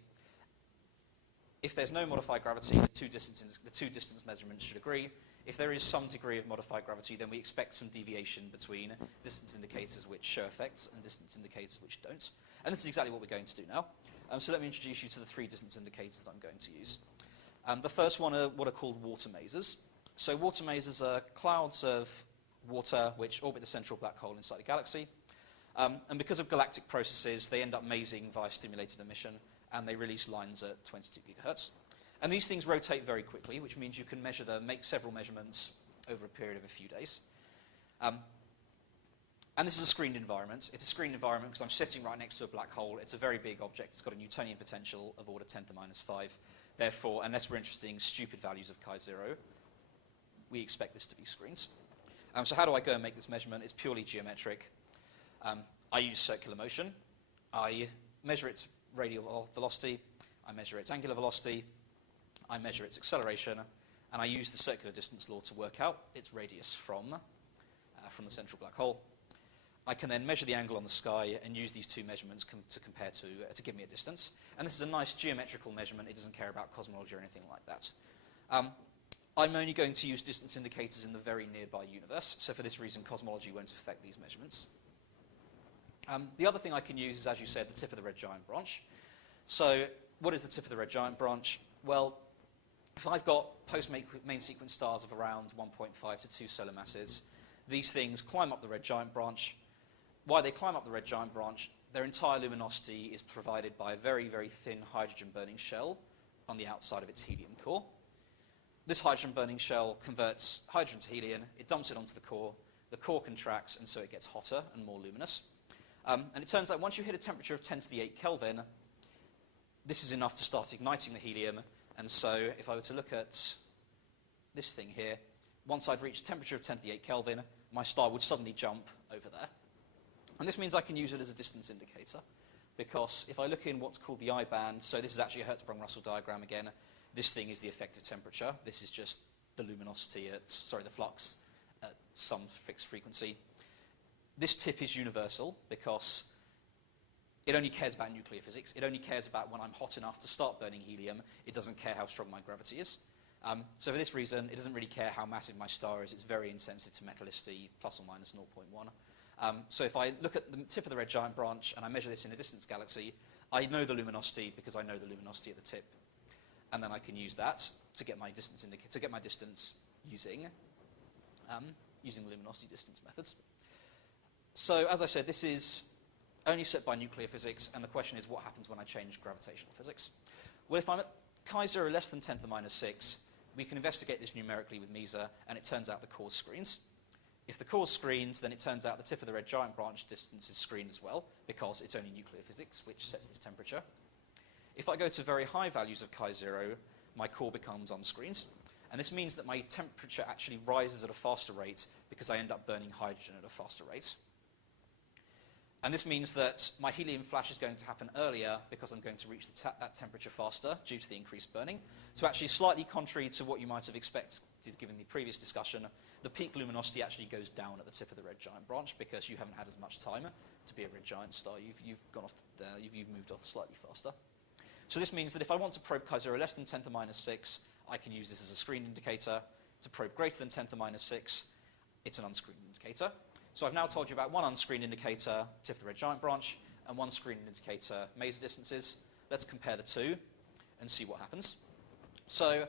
If there's no modified gravity, the two distance measurements should agree. If there is some degree of modified gravity, then we expect some deviation between distance indicators which show effects and distance indicators which don't. And this is exactly what we're going to do now. So let me introduce you to the three distance indicators that I'm going to use. The first one are what are called water masers. So water masers are clouds of water which orbit the central black hole inside a galaxy. And because of galactic processes, they end up masing via stimulated emission, and they release lines at 22 gigahertz. And these things rotate very quickly, which means you can measure them, make several measurements over a period of a few days. And this is a screened environment. It's a screened environment because I'm sitting right next to a black hole. It's a very big object. It's got a Newtonian potential of order 10 to the minus 5. Therefore, unless we're interested in stupid values of chi0, we expect this to be screened. So how do I go and make this measurement? It's purely geometric. I use circular motion. I measure its radial velocity. I measure its angular velocity. I measure its acceleration. And I use the circular distance law to work out its radius from the central black hole. I can then measure the angle on the sky and use these two measurements to compare to give me a distance. And this is a nice geometrical measurement. It doesn't care about cosmology or anything like that. I'm only going to use distance indicators in the very nearby universe. So for this reason, cosmology won't affect these measurements. The other thing I can use is, as you said, the tip of the red giant branch. So what is the tip of the red giant branch? Well, if I've got post-main sequence stars of around 1.5 to 2 solar masses, these things climb up the red giant branch. Why they climb up the red giant branch, their entire luminosity is provided by a very, very thin hydrogen-burning shell on the outside of its helium core. This hydrogen-burning shell converts hydrogen to helium. It dumps it onto the core contracts, and so it gets hotter and more luminous. And it turns out once you hit a temperature of 10 to the 8 Kelvin, this is enough to start igniting the helium. And so if I were to look at this thing here, once I've reached a temperature of 10 to the 8 Kelvin, my star would suddenly jump over there. And this means I can use it as a distance indicator, because if I look in what's called the I band, so this is actually a Hertzsprung-Russell diagram again, this thing is the effective temperature. This is just the luminosity the flux at some fixed frequency. This tip is universal because it only cares about nuclear physics. It only cares about when I'm hot enough to start burning helium. It doesn't care how strong my gravity is. So for this reason, it doesn't really care how massive my star is. It's very insensitive to metallicity, plus or minus 0.1. So if I look at the tip of the red giant branch and I measure this in a distance galaxy, I know the luminosity because I know the luminosity at the tip. And then I can use that to get my distance using the luminosity distance methods. So as I said, this is only set by nuclear physics, and the question is what happens when I change gravitational physics? Well, if I'm at chi0 less than 10 to the minus 6, we can investigate this numerically with MESA, and it turns out the core screens. If the core screens, then it turns out the tip of the red giant branch distance is screened as well, because it's only nuclear physics which sets this temperature. If I go to very high values of chi0, my core becomes unscreened. And this means that my temperature actually rises at a faster rate because I end up burning hydrogen at a faster rate. And this means that my helium flash is going to happen earlier because I'm going to reach that temperature faster due to the increased burning. So actually, slightly contrary to what you might have expected given the previous discussion, the peak luminosity actually goes down at the tip of the red giant branch because you haven't had as much time to be a red giant star. You've moved off slightly faster. So this means that if I want to probe chi0 less than 10 to the minus 6, I can use this as a screen indicator. To probe greater than 10 to the minus 6, it's an unscreened indicator. So I've now told you about one unscreened indicator, tip of the red giant branch, and one screened indicator, MESA distances. Let's compare the two and see what happens. So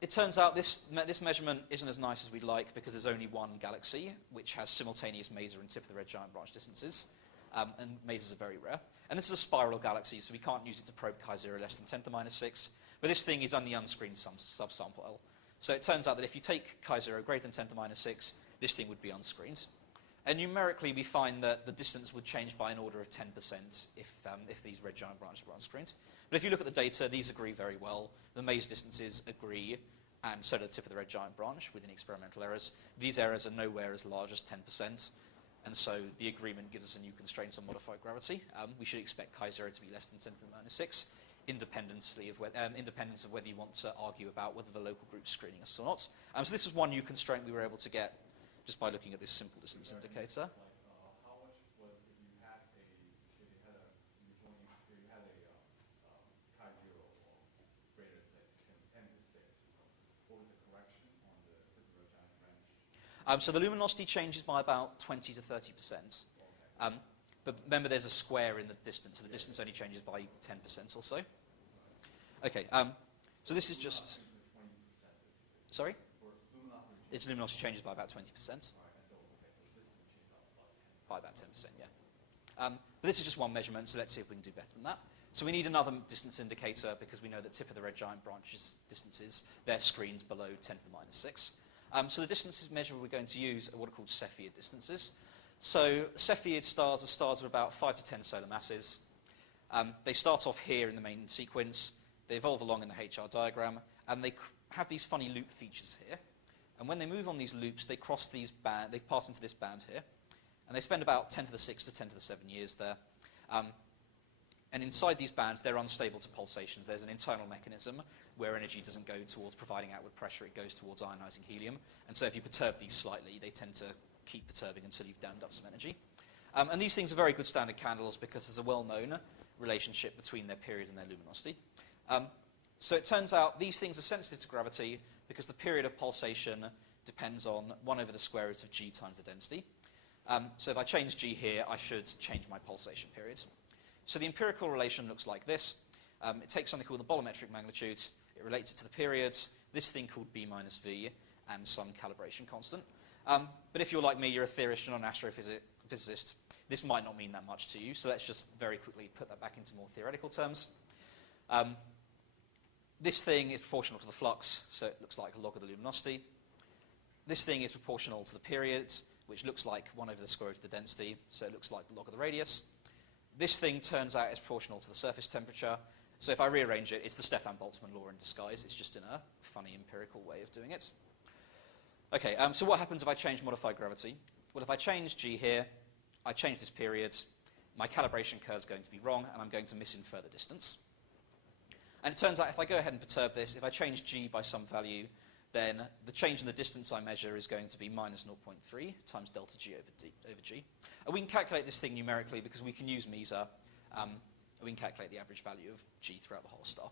it turns out this measurement isn't as nice as we'd like because there's only one galaxy which has simultaneous MESA and tip of the red giant branch distances. And MESAs are very rare. And this is a spiral galaxy, so we can't use it to probe chi0 less than 10 to the minus 6. But this thing is on the unscreened subsample. So it turns out that if you take chi0 greater than 10 to the minus 6, this thing would be unscreened. And numerically, we find that the distance would change by an order of 10% if these red giant branches were unscreened. But if you look at the data, these agree very well. The MESA distances agree, and so do the tip of the red giant branch within experimental errors. These errors are nowhere as large as 10%. And so the agreement gives us a new constraint on modified gravity. We should expect chi0 to be less than 10 to the minus 6. independent of whether you want to argue about whether the local group's screening us or not. So this is one new constraint we were able to get just by looking at this simple distance indicator. How much was if you had a chi-0 or greater than 10 to the 6? What was the correction on the typical giant range? So the luminosity changes by about 20 to 30%. Okay. But remember, there's a square in the distance, so the distance only changes by 10% or so. Okay, so this is just... Sorry? Its luminosity changes by about 20%. By about 10%, yeah. But this is just one measurement, so let's see if we can do better than that. So we need another distance indicator because we know that tip of the red giant branch's distances, they're screens below 10 to the minus 6. So the distances measure we're going to use are what are called Cepheid distances. So Cepheid stars are stars of about 5 to 10 solar masses. They start off here in the main sequence, they evolve along in the HR diagram, and they have these funny loop features here. And when they move on these loops, they cross these they pass into this band here, and they spend about 10 to the 6 to 10 to the 7 years there. And inside these bands, they're unstable to pulsations. There's an internal mechanism where energy doesn't go towards providing outward pressure, it goes towards ionizing helium. And so if you perturb these slightly, they tend to keep perturbing until you've dammed up some energy. And these things are very good standard candles because there's a well-known relationship between their period and their luminosity. So it turns out these things are sensitive to gravity because the period of pulsation depends on 1 over the square root of g times the density. So if I change g here, I should change my pulsation periods. So the empirical relation looks like this. It takes something called the bolometric magnitude, it relates it to the periods, this thing called b minus v, and some calibration constant. But if you're like me, you're a theorist, you're not an astrophysicist, this might not mean that much to you, so let's just very quickly put that back into more theoretical terms. This thing is proportional to the flux, so it looks like a log of the luminosity. This thing is proportional to the period, which looks like 1 over the square root of the density, so it looks like the log of the radius. This thing turns out is proportional to the surface temperature, so if I rearrange it, it's the Stefan Boltzmann law in disguise. It's just in a funny empirical way of doing it. Okay, so what happens if I change modified gravity? Well, if I change g here, I change this period, my calibration curve is going to be wrong, and I'm going to misinfer the distance. And it turns out if I go ahead and perturb this, if I change g by some value, then the change in the distance I measure is going to be minus 0.3 times delta g over g. And we can calculate this thing numerically because we can use MESA. We can calculate the average value of g throughout the whole star.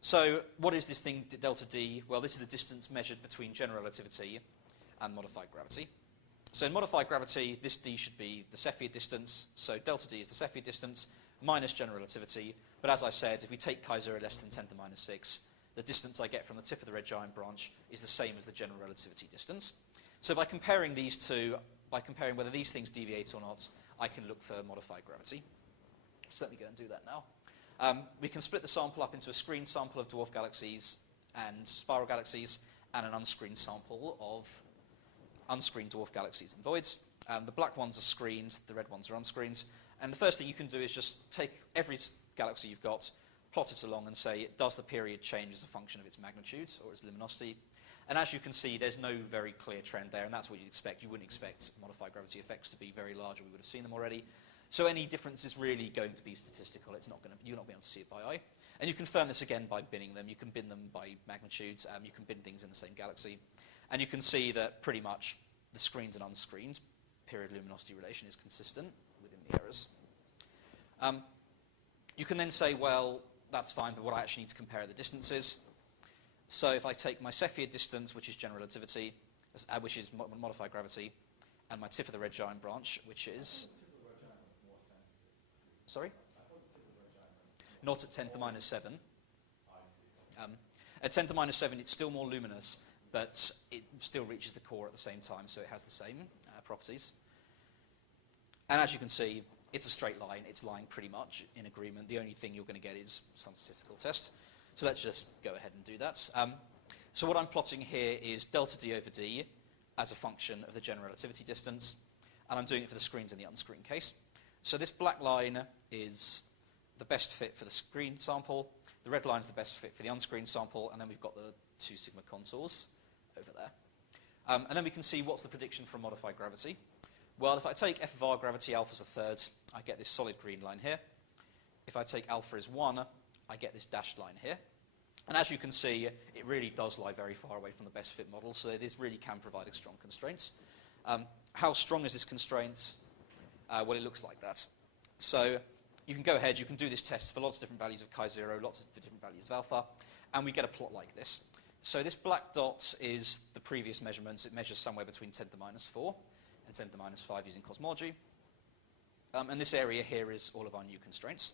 So what is this thing, delta d? Well, this is the distance measured between general relativity and modified gravity. So in modified gravity, this d should be the Cepheid distance. So delta d is the Cepheid distance minus general relativity. But as I said, if we take chi0 less than 10 to the minus 6, the distance I get from the tip of the red giant branch is the same as the general relativity distance. So by comparing these two, by comparing whether these things deviate or not, I can look for modified gravity. So let me go and do that now. We can split the sample up into a screened sample of dwarf galaxies and spiral galaxies and an unscreened sample of unscreened dwarf galaxies and voids. The black ones are screened, the red ones are unscreened. And the first thing you can do is just take every galaxy you've got, plot it along and say, does the period change as a function of its magnitude or its luminosity? And as you can see, there's no very clear trend there, and that's what you'd expect. You wouldn't expect modified gravity effects to be very large, or we would have seen them already. So any difference is really going to be statistical. You're not going to be able to see it by eye. And you confirm this again by binning them. You can bin them by magnitudes. You can bin things in the same galaxy. And you can see that pretty much the screens and unscreens period luminosity relation is consistent within the errors. You can then say, well, that's fine, but what I actually need to compare are the distances. So if I take my Cepheid distance, which is general relativity, which is modified gravity, and my tip of the red giant branch, which is... Sorry? Not at 10 to the minus 7. At 10 to the minus 7, it's still more luminous, but it still reaches the core at the same time, so it has the same properties. And as you can see, it's a straight line. It's lying pretty much in agreement. The only thing you're going to get is some statistical test. So let's just go ahead and do that. So what I'm plotting here is delta d over d as a function of the general relativity distance, and I'm doing it for the screens in the unscreened case. So this black line is the best fit for the screened sample, the red line is the best fit for the unscreened sample, and then we've got the 2 sigma contours over there. And then we can see what's the prediction from modified gravity. Well, if I take f of r gravity alpha as a third, I get this solid green line here. if I take alpha as 1, I get this dashed line here. And as you can see, it really does lie very far away from the best fit model, so this really can provide strong constraints. How strong is this constraint? Well, it looks like that. So you can go ahead, you can do this test for lots of different values of chi0, lots of different values of alpha, and we get a plot like this. So this black dot is the previous measurements. It measures somewhere between 10 to the minus 4 and 10 to the minus 5 using cosmology. And this area here is all of our new constraints.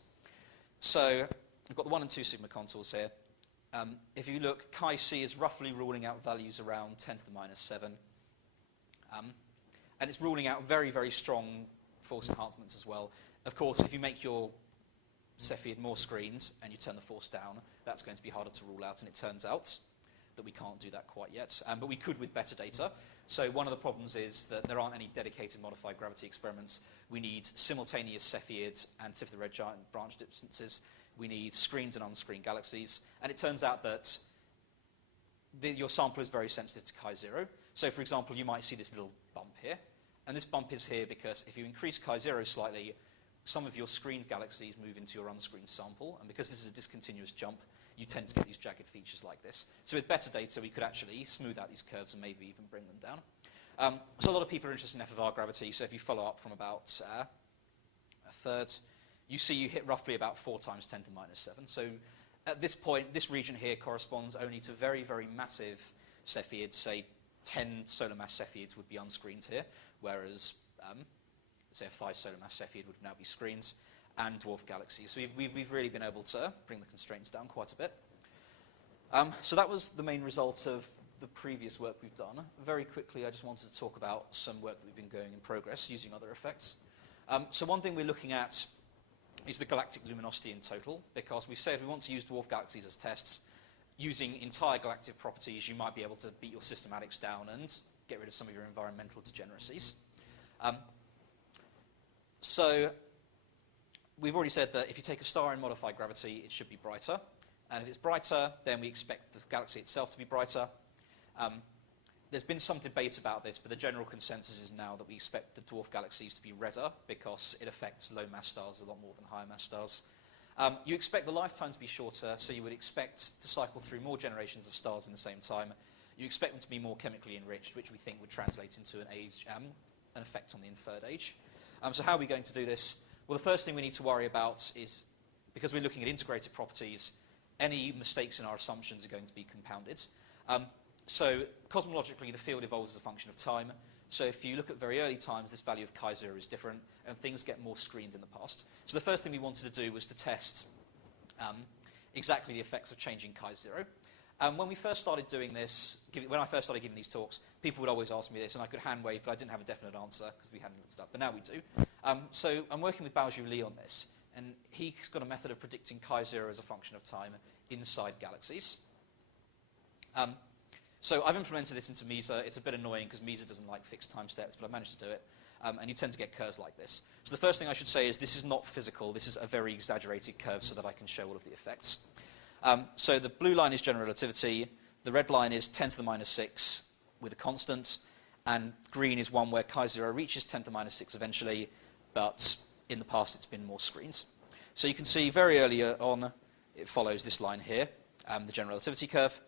So we've got the 1 and 2 sigma contours here. If you look, chi-c is roughly ruling out values around 10 to the minus 7. And it's ruling out very, very strong force enhancements as well. Of course, if you make your Cepheid more screened and you turn the force down, that's going to be harder to rule out, and it turns out that we can't do that quite yet. But we could with better data. So one of the problems is that there aren't any dedicated modified gravity experiments. We need simultaneous Cepheids and tip of the red giant branch distances. We need screened and unscreened galaxies. And it turns out that your sample is very sensitive to chi0. So, for example, you might see this little bump here. And this bump is here because if you increase chi0 slightly, some of your screened galaxies move into your unscreened sample. And because this is a discontinuous jump, you tend to get these jagged features like this. So with better data, we could actually smooth out these curves and maybe even bring them down. So a lot of people are interested in FFR gravity. So if you follow up from about a third, you see you hit roughly about 4 times 10 to the minus 7. So at this point, this region here corresponds only to very, very massive Cepheids. Say 10 solar mass Cepheids would be unscreened here, whereas say a 5 solar mass Cepheid would now be screened, and dwarf galaxies. So we've really been able to bring the constraints down quite a bit. So that was the main result of the previous work we've done. Very quickly, I just wanted to talk about some work that we've been going in progress using other effects. So one thing we're looking at is the galactic luminosity in total, because we said we want to use dwarf galaxies as tests. Using entire galactic properties, you might be able to beat your systematics down and get rid of some of your environmental degeneracies. So we've already said that if you take a star in modified gravity, it should be brighter. And if it's brighter, then we expect the galaxy itself to be brighter. There's been some debate about this, but the general consensus is now that we expect the dwarf galaxies to be redder because it affects low mass stars a lot more than higher mass stars. You expect the lifetime to be shorter, so you would expect to cycle through more generations of stars in the same time. You expect them to be more chemically enriched, which we think would translate into an effect on the inferred age. So how are we going to do this? Well, the first thing we need to worry about is, because we're looking at integrated properties, any mistakes in our assumptions are going to be compounded. So cosmologically, the field evolves as a function of time. So if you look at very early times, this value of chi0 is different, and things get more screened in the past. So the first thing we wanted to do was to test exactly the effects of changing chi0. When we first started doing this, when I first started giving these talks, people would always ask me this, and I could hand wave, but I didn't have a definite answer because we hadn't looked it up, but now we do. So I'm working with Baoju Li on this, and he's got a method of predicting chi0 as a function of time inside galaxies. So I've implemented this into MESA. It's a bit annoying because MESA doesn't like fixed time steps, but I've managed to do it. And you tend to get curves like this. So the first thing I should say is this is not physical. This is a very exaggerated curve so that I can show all of the effects. So the blue line is general relativity. The red line is 10 to the minus 6 with a constant. And green is one where chi0 reaches 10 to the minus 6 eventually, but in the past it's been more screens. So you can see very early on it follows this line here, the general relativity curve.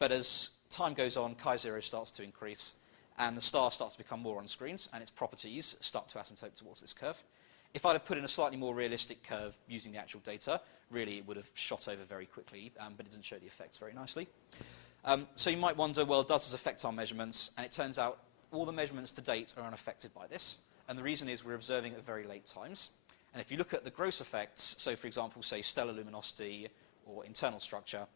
But as time goes on, chi0 starts to increase, and the star starts to become more on screens, and its properties start to asymptote towards this curve. If I'd have put in a slightly more realistic curve using the actual data, really it would have shot over very quickly, but it doesn't show the effects very nicely. So you might wonder, well, does this affect our measurements? And it turns out all the measurements to date are unaffected by this. And the reason is we're observing at very late times. And if you look at the gross effects, so for example, say stellar luminosity or internal structure,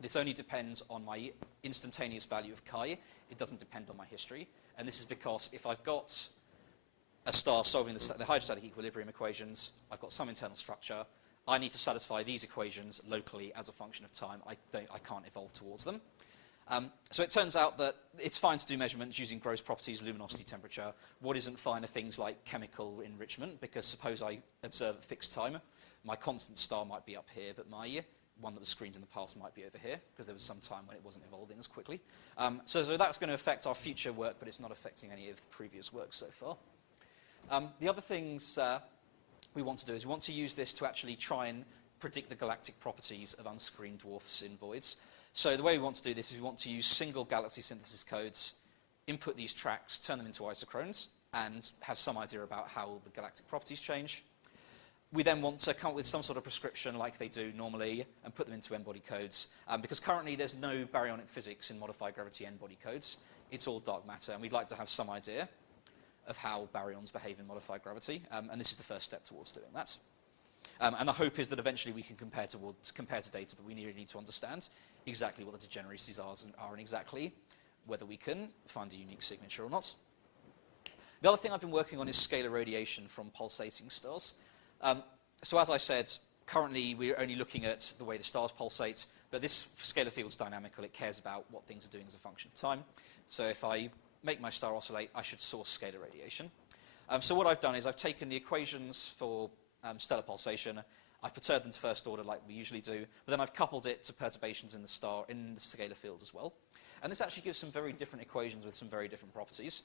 this only depends on my instantaneous value of chi. It doesn't depend on my history. And this is because if I've got a star solving the hydrostatic equilibrium equations, I've got some internal structure, I need to satisfy these equations locally as a function of time. I can't evolve towards them. So it turns out that it's fine to do measurements using gross properties, luminosity, temperature. What isn't fine are things like chemical enrichment, because suppose I observe at fixed time, my constant star might be up here, but my one that was screened in the past might be over here, because there was some time when it wasn't evolving as quickly. So that's going to affect our future work, but it's not affecting any of the previous work so far. The other things we want to do is we want to use this to actually try and predict the galactic properties of unscreened dwarfs in voids. So the way we want to do this is we want to use single galaxy synthesis codes, input these tracks, turn them into isochrones, and have some idea about how the galactic properties change. We then want to come up with some sort of prescription like they do normally and put them into n-body codes. Because currently there's no baryonic physics in modified gravity n-body codes. It's all dark matter, and we'd like to have some idea of how baryons behave in modified gravity. And this is the first step towards doing that. And the hope is that eventually we can compare to data, but we really need to understand exactly what the degeneracies are and exactly whether we can find a unique signature or not. The other thing I've been working on is scalar radiation from pulsating stars. So as I said, currently we're only looking at the way the stars pulsate, but this scalar field's dynamical. It cares about what things are doing as a function of time. So if I make my star oscillate, I should source scalar radiation. So what I've done is I've taken the equations for stellar pulsation, I've perturbed them to first order like we usually do, but then I've coupled it to perturbations in the star, in the scalar field as well. And this actually gives some very different equations with some very different properties.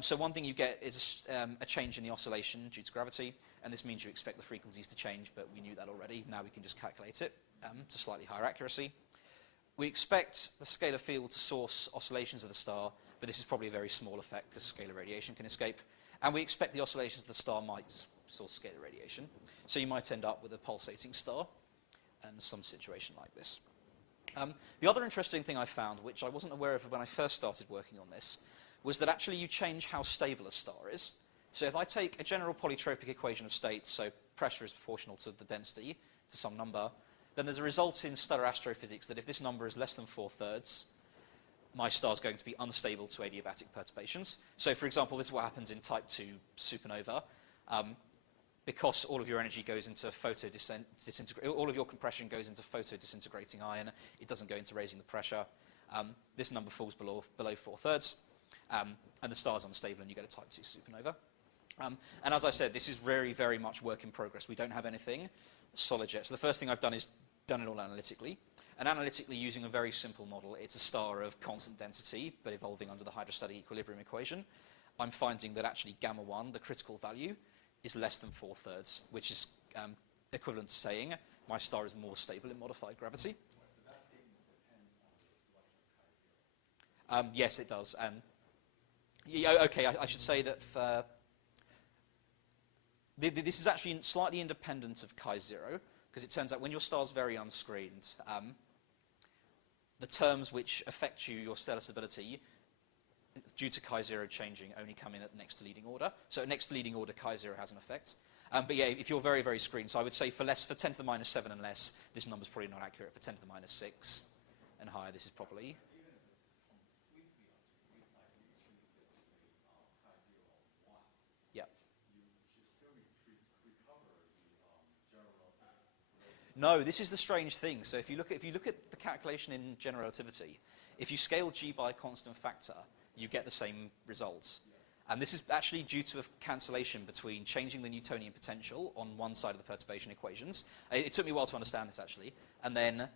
So one thing you get is a change in the oscillation due to gravity, and this means you expect the frequencies to change, but we knew that already. Now we can just calculate it to slightly higher accuracy. We expect the scalar field to source oscillations of the star, but this is probably a very small effect because scalar radiation can escape. And we expect the oscillations of the star might source scalar radiation. So you might end up with a pulsating star and some situation like this. The other interesting thing I found, which I wasn't aware of when I first started working on this, was that actually you change how stable a star is. So if I take a general polytropic equation of states, so pressure is proportional to the density, to some number, then there's a result in stellar astrophysics that if this number is less than 4/3, my star is going to be unstable to adiabatic perturbations. So for example, this is what happens in type 2 supernova. Because all of your energy goes into all of your compression goes into photodisintegrating iron, it doesn't go into raising the pressure. This number falls below 4/3, and the star's unstable, and you get a type 2 supernova. And as I said, this is very, very much work in progress. We don't have anything solid yet. So the first thing I've done is done it all analytically. And analytically, using a very simple model, it's a star of constant density, but evolving under the hydrostatic equilibrium equation. I'm finding that actually gamma 1, the critical value, is less than 4/3, which is equivalent to saying my star is more stable in modified gravity. Yes, it does. Yeah, okay, I should say that this is actually slightly independent of chi0, because it turns out when your star's very unscreened, the terms which affect your stellar stability due to chi0 changing only come in at next to leading order. So at next to leading order, chi0 has an effect. But yeah, if you're very, very screened, so I would say for 10 to the minus 7 and less, this number's probably not accurate. For 10 to the minus 6 and higher, this is probably... Yeah. No, this is the strange thing. So if you look at the calculation in general relativity, if you scale g by a constant factor, you get the same results. And this is actually due to a cancellation between changing the Newtonian potential on one side of the perturbation equations. It took me a while to understand this, actually. And then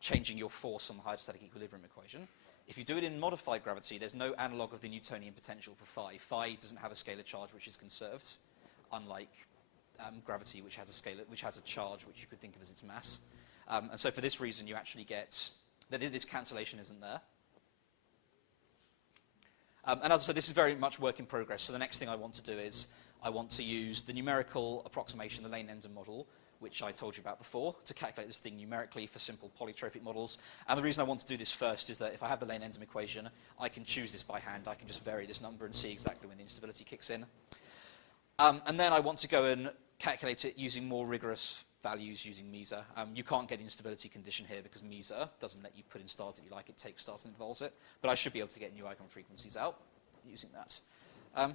changing your force on the hydrostatic equilibrium equation. If you do it in modified gravity, there's no analog of the Newtonian potential for phi. Phi doesn't have a scalar charge which is conserved, unlike gravity, which has a charge which you could think of as its mass. And so for this reason, you actually get that this cancellation isn't there. And as I said, this is very much work in progress. So the next thing I want to do is I want to use the numerical approximation, the Lane-Ender model, which I told you about before, to calculate this thing numerically for simple polytropic models. And the reason I want to do this first is that if I have the Lane-Ender equation, I can choose this by hand. I can just vary this number and see exactly when the instability kicks in. And then I want to go and calculate it using more rigorous values using MESA. You can't get the instability condition here because MESA doesn't let you put in stars that you like. It takes stars and involves it. But I should be able to get new icon frequencies out using that.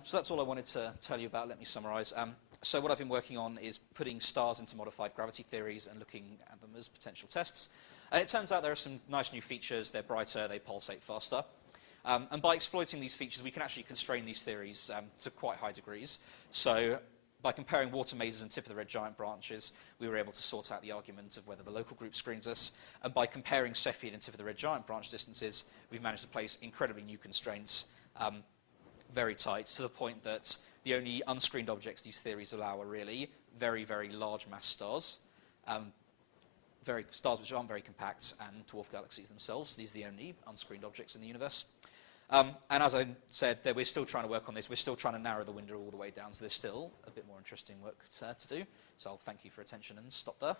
So that's all I wanted to tell you about. Let me summarize. So what I've been working on is putting stars into modified gravity theories and looking at them as potential tests. And it turns out there are some nice new features. They're brighter, they pulsate faster. And by exploiting these features, we can actually constrain these theories to quite high degrees. So by comparing water mazes and tip of the red giant branches, we were able to sort out the argument of whether the local group screens us. And by comparing Cepheid and tip of the red giant branch distances, we've managed to place incredibly new constraints, very tight, to the point that the only unscreened objects these theories allow are really very, very large mass stars, stars which aren't very compact, and dwarf galaxies themselves. These are the only unscreened objects in the universe. And as I said, we're still trying to work on this. We're still trying to narrow the window all the way down, so there's still a bit more interesting work to do. So I'll thank you for attention and stop there.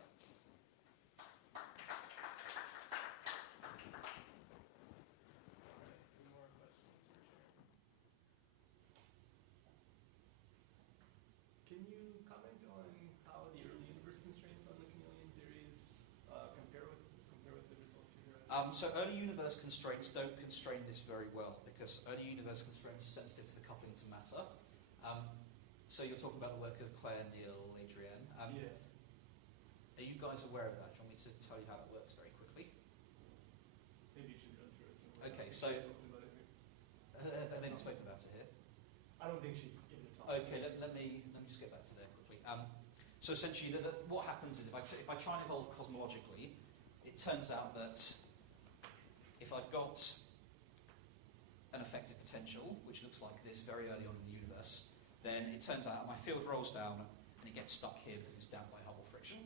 Can you comment on how the early universe constraints on the chameleon theories compare with the results you derived? So early universe constraints don't constrain this very well, because early universe constraints are sensitive to the coupling to matter. So you're talking about the work of Claire, Neil, Adrienne. Yeah. Are you guys aware of that? Do you want me to tell you how it works very quickly? Maybe you should run through it. Okay, so have they not spoken about it here? I don't think she's given a talk. Okay, let me just get back to there quickly. So essentially, what happens is if I try and evolve cosmologically, it turns out that if I've got an effective potential, which looks like this very early on in the universe, then it turns out my field rolls down and it gets stuck here because it's down by Hubble friction.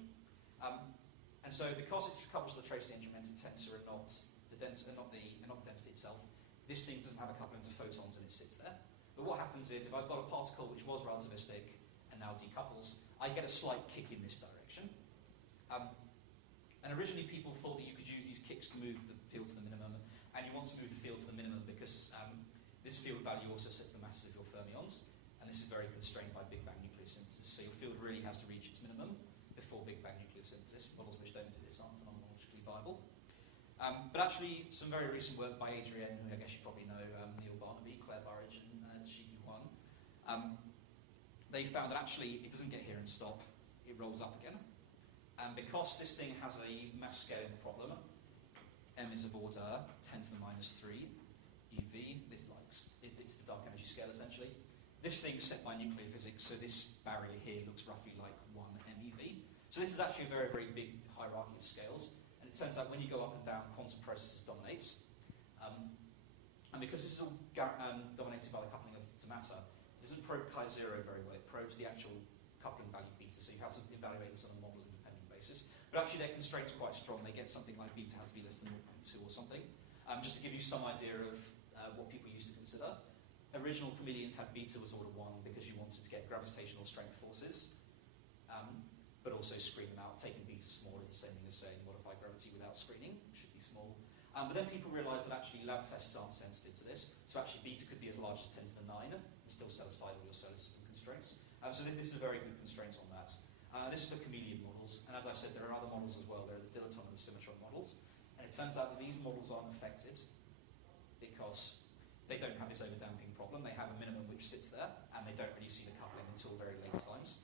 And so because it couples to the trace of the entry momentum tensor and not the density itself, this thing doesn't have a coupling to photons and it sits there. But what happens is if I've got a particle which was relativistic and now decouples, I get a slight kick in this direction. And originally people thought that you could use these kicks to move the field to the minimum, and you want to move the field to the minimum because this field value also sets the masses of your fermions, and this is very constrained by Big Bang nucleosynthesis, so your field really has to reach its minimum before Big Bang nucleosynthesis. Models which don't do this aren't phenomenologically viable. But actually, some very recent work by Adrienne, who I guess you probably know, Neil Barnaby, Claire Burridge, and Shiki Huang, they found that actually it doesn't get here and stop, it rolls up again. And because this thing has a mass scaling problem, m is of order 10 to the minus 3 eV, it's the dark energy scale essentially. This thing's set by nuclear physics, so this barrier here looks roughly like 1 MeV. So this is actually a very, very big hierarchy of scales. And it turns out when you go up and down, quantum processes dominates. And because this is all dominated by the coupling to matter, it doesn't probe chi0 very well. It probes the actual coupling value beta, so you have to evaluate this on a model-independent basis. But actually their constraints are quite strong. They get something like beta has to be less than 0.2 or something. Just to give you some idea of what people used to consider. Original chameleons had beta was order 1 because you wanted to get gravitational strength forces, but also screen them out. Taking beta small is the same thing as saying modify gravity without screening, it should be small. But then people realised that actually lab tests aren't sensitive to this, so actually beta could be as large as 10 to the 9 and still satisfy all your solar system constraints. So this is a very good constraint on that. This is the chameleon models, and as I said, there are other models as well. There are the dilaton and the symmetron models, and it turns out that these models aren't affected because they don't have this overdamping problem. They have a minimum which sits there, and they don't really see the coupling until very late times.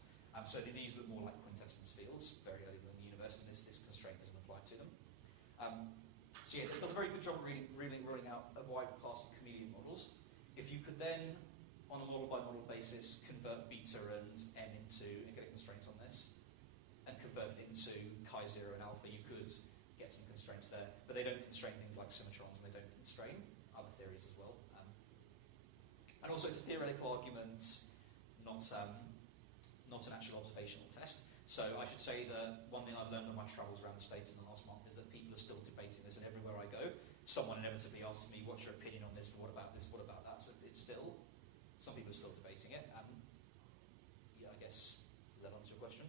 So these look more like quintessence fields, very early in the universe, and this constraint doesn't apply to them. So yeah, it does a very good job of ruling out a wide class of chameleon models. If you could then, on a model-by-model basis, convert beta and n into, and get a constraint on this, and convert it into chi0 and alpha, you could get some constraints there. But they don't constrain things like symmetrons, and they don't constrain other theories as well. And also it's a theoretical argument, not an actual observational test. So I should say that one thing I've learned on my travels around the States in the last month is that people are still debating this, and everywhere I go, someone inevitably asks me, what's your opinion on this, what about this, what about that? So it's still, some people are still debating it. Yeah, I guess, does that answer your question?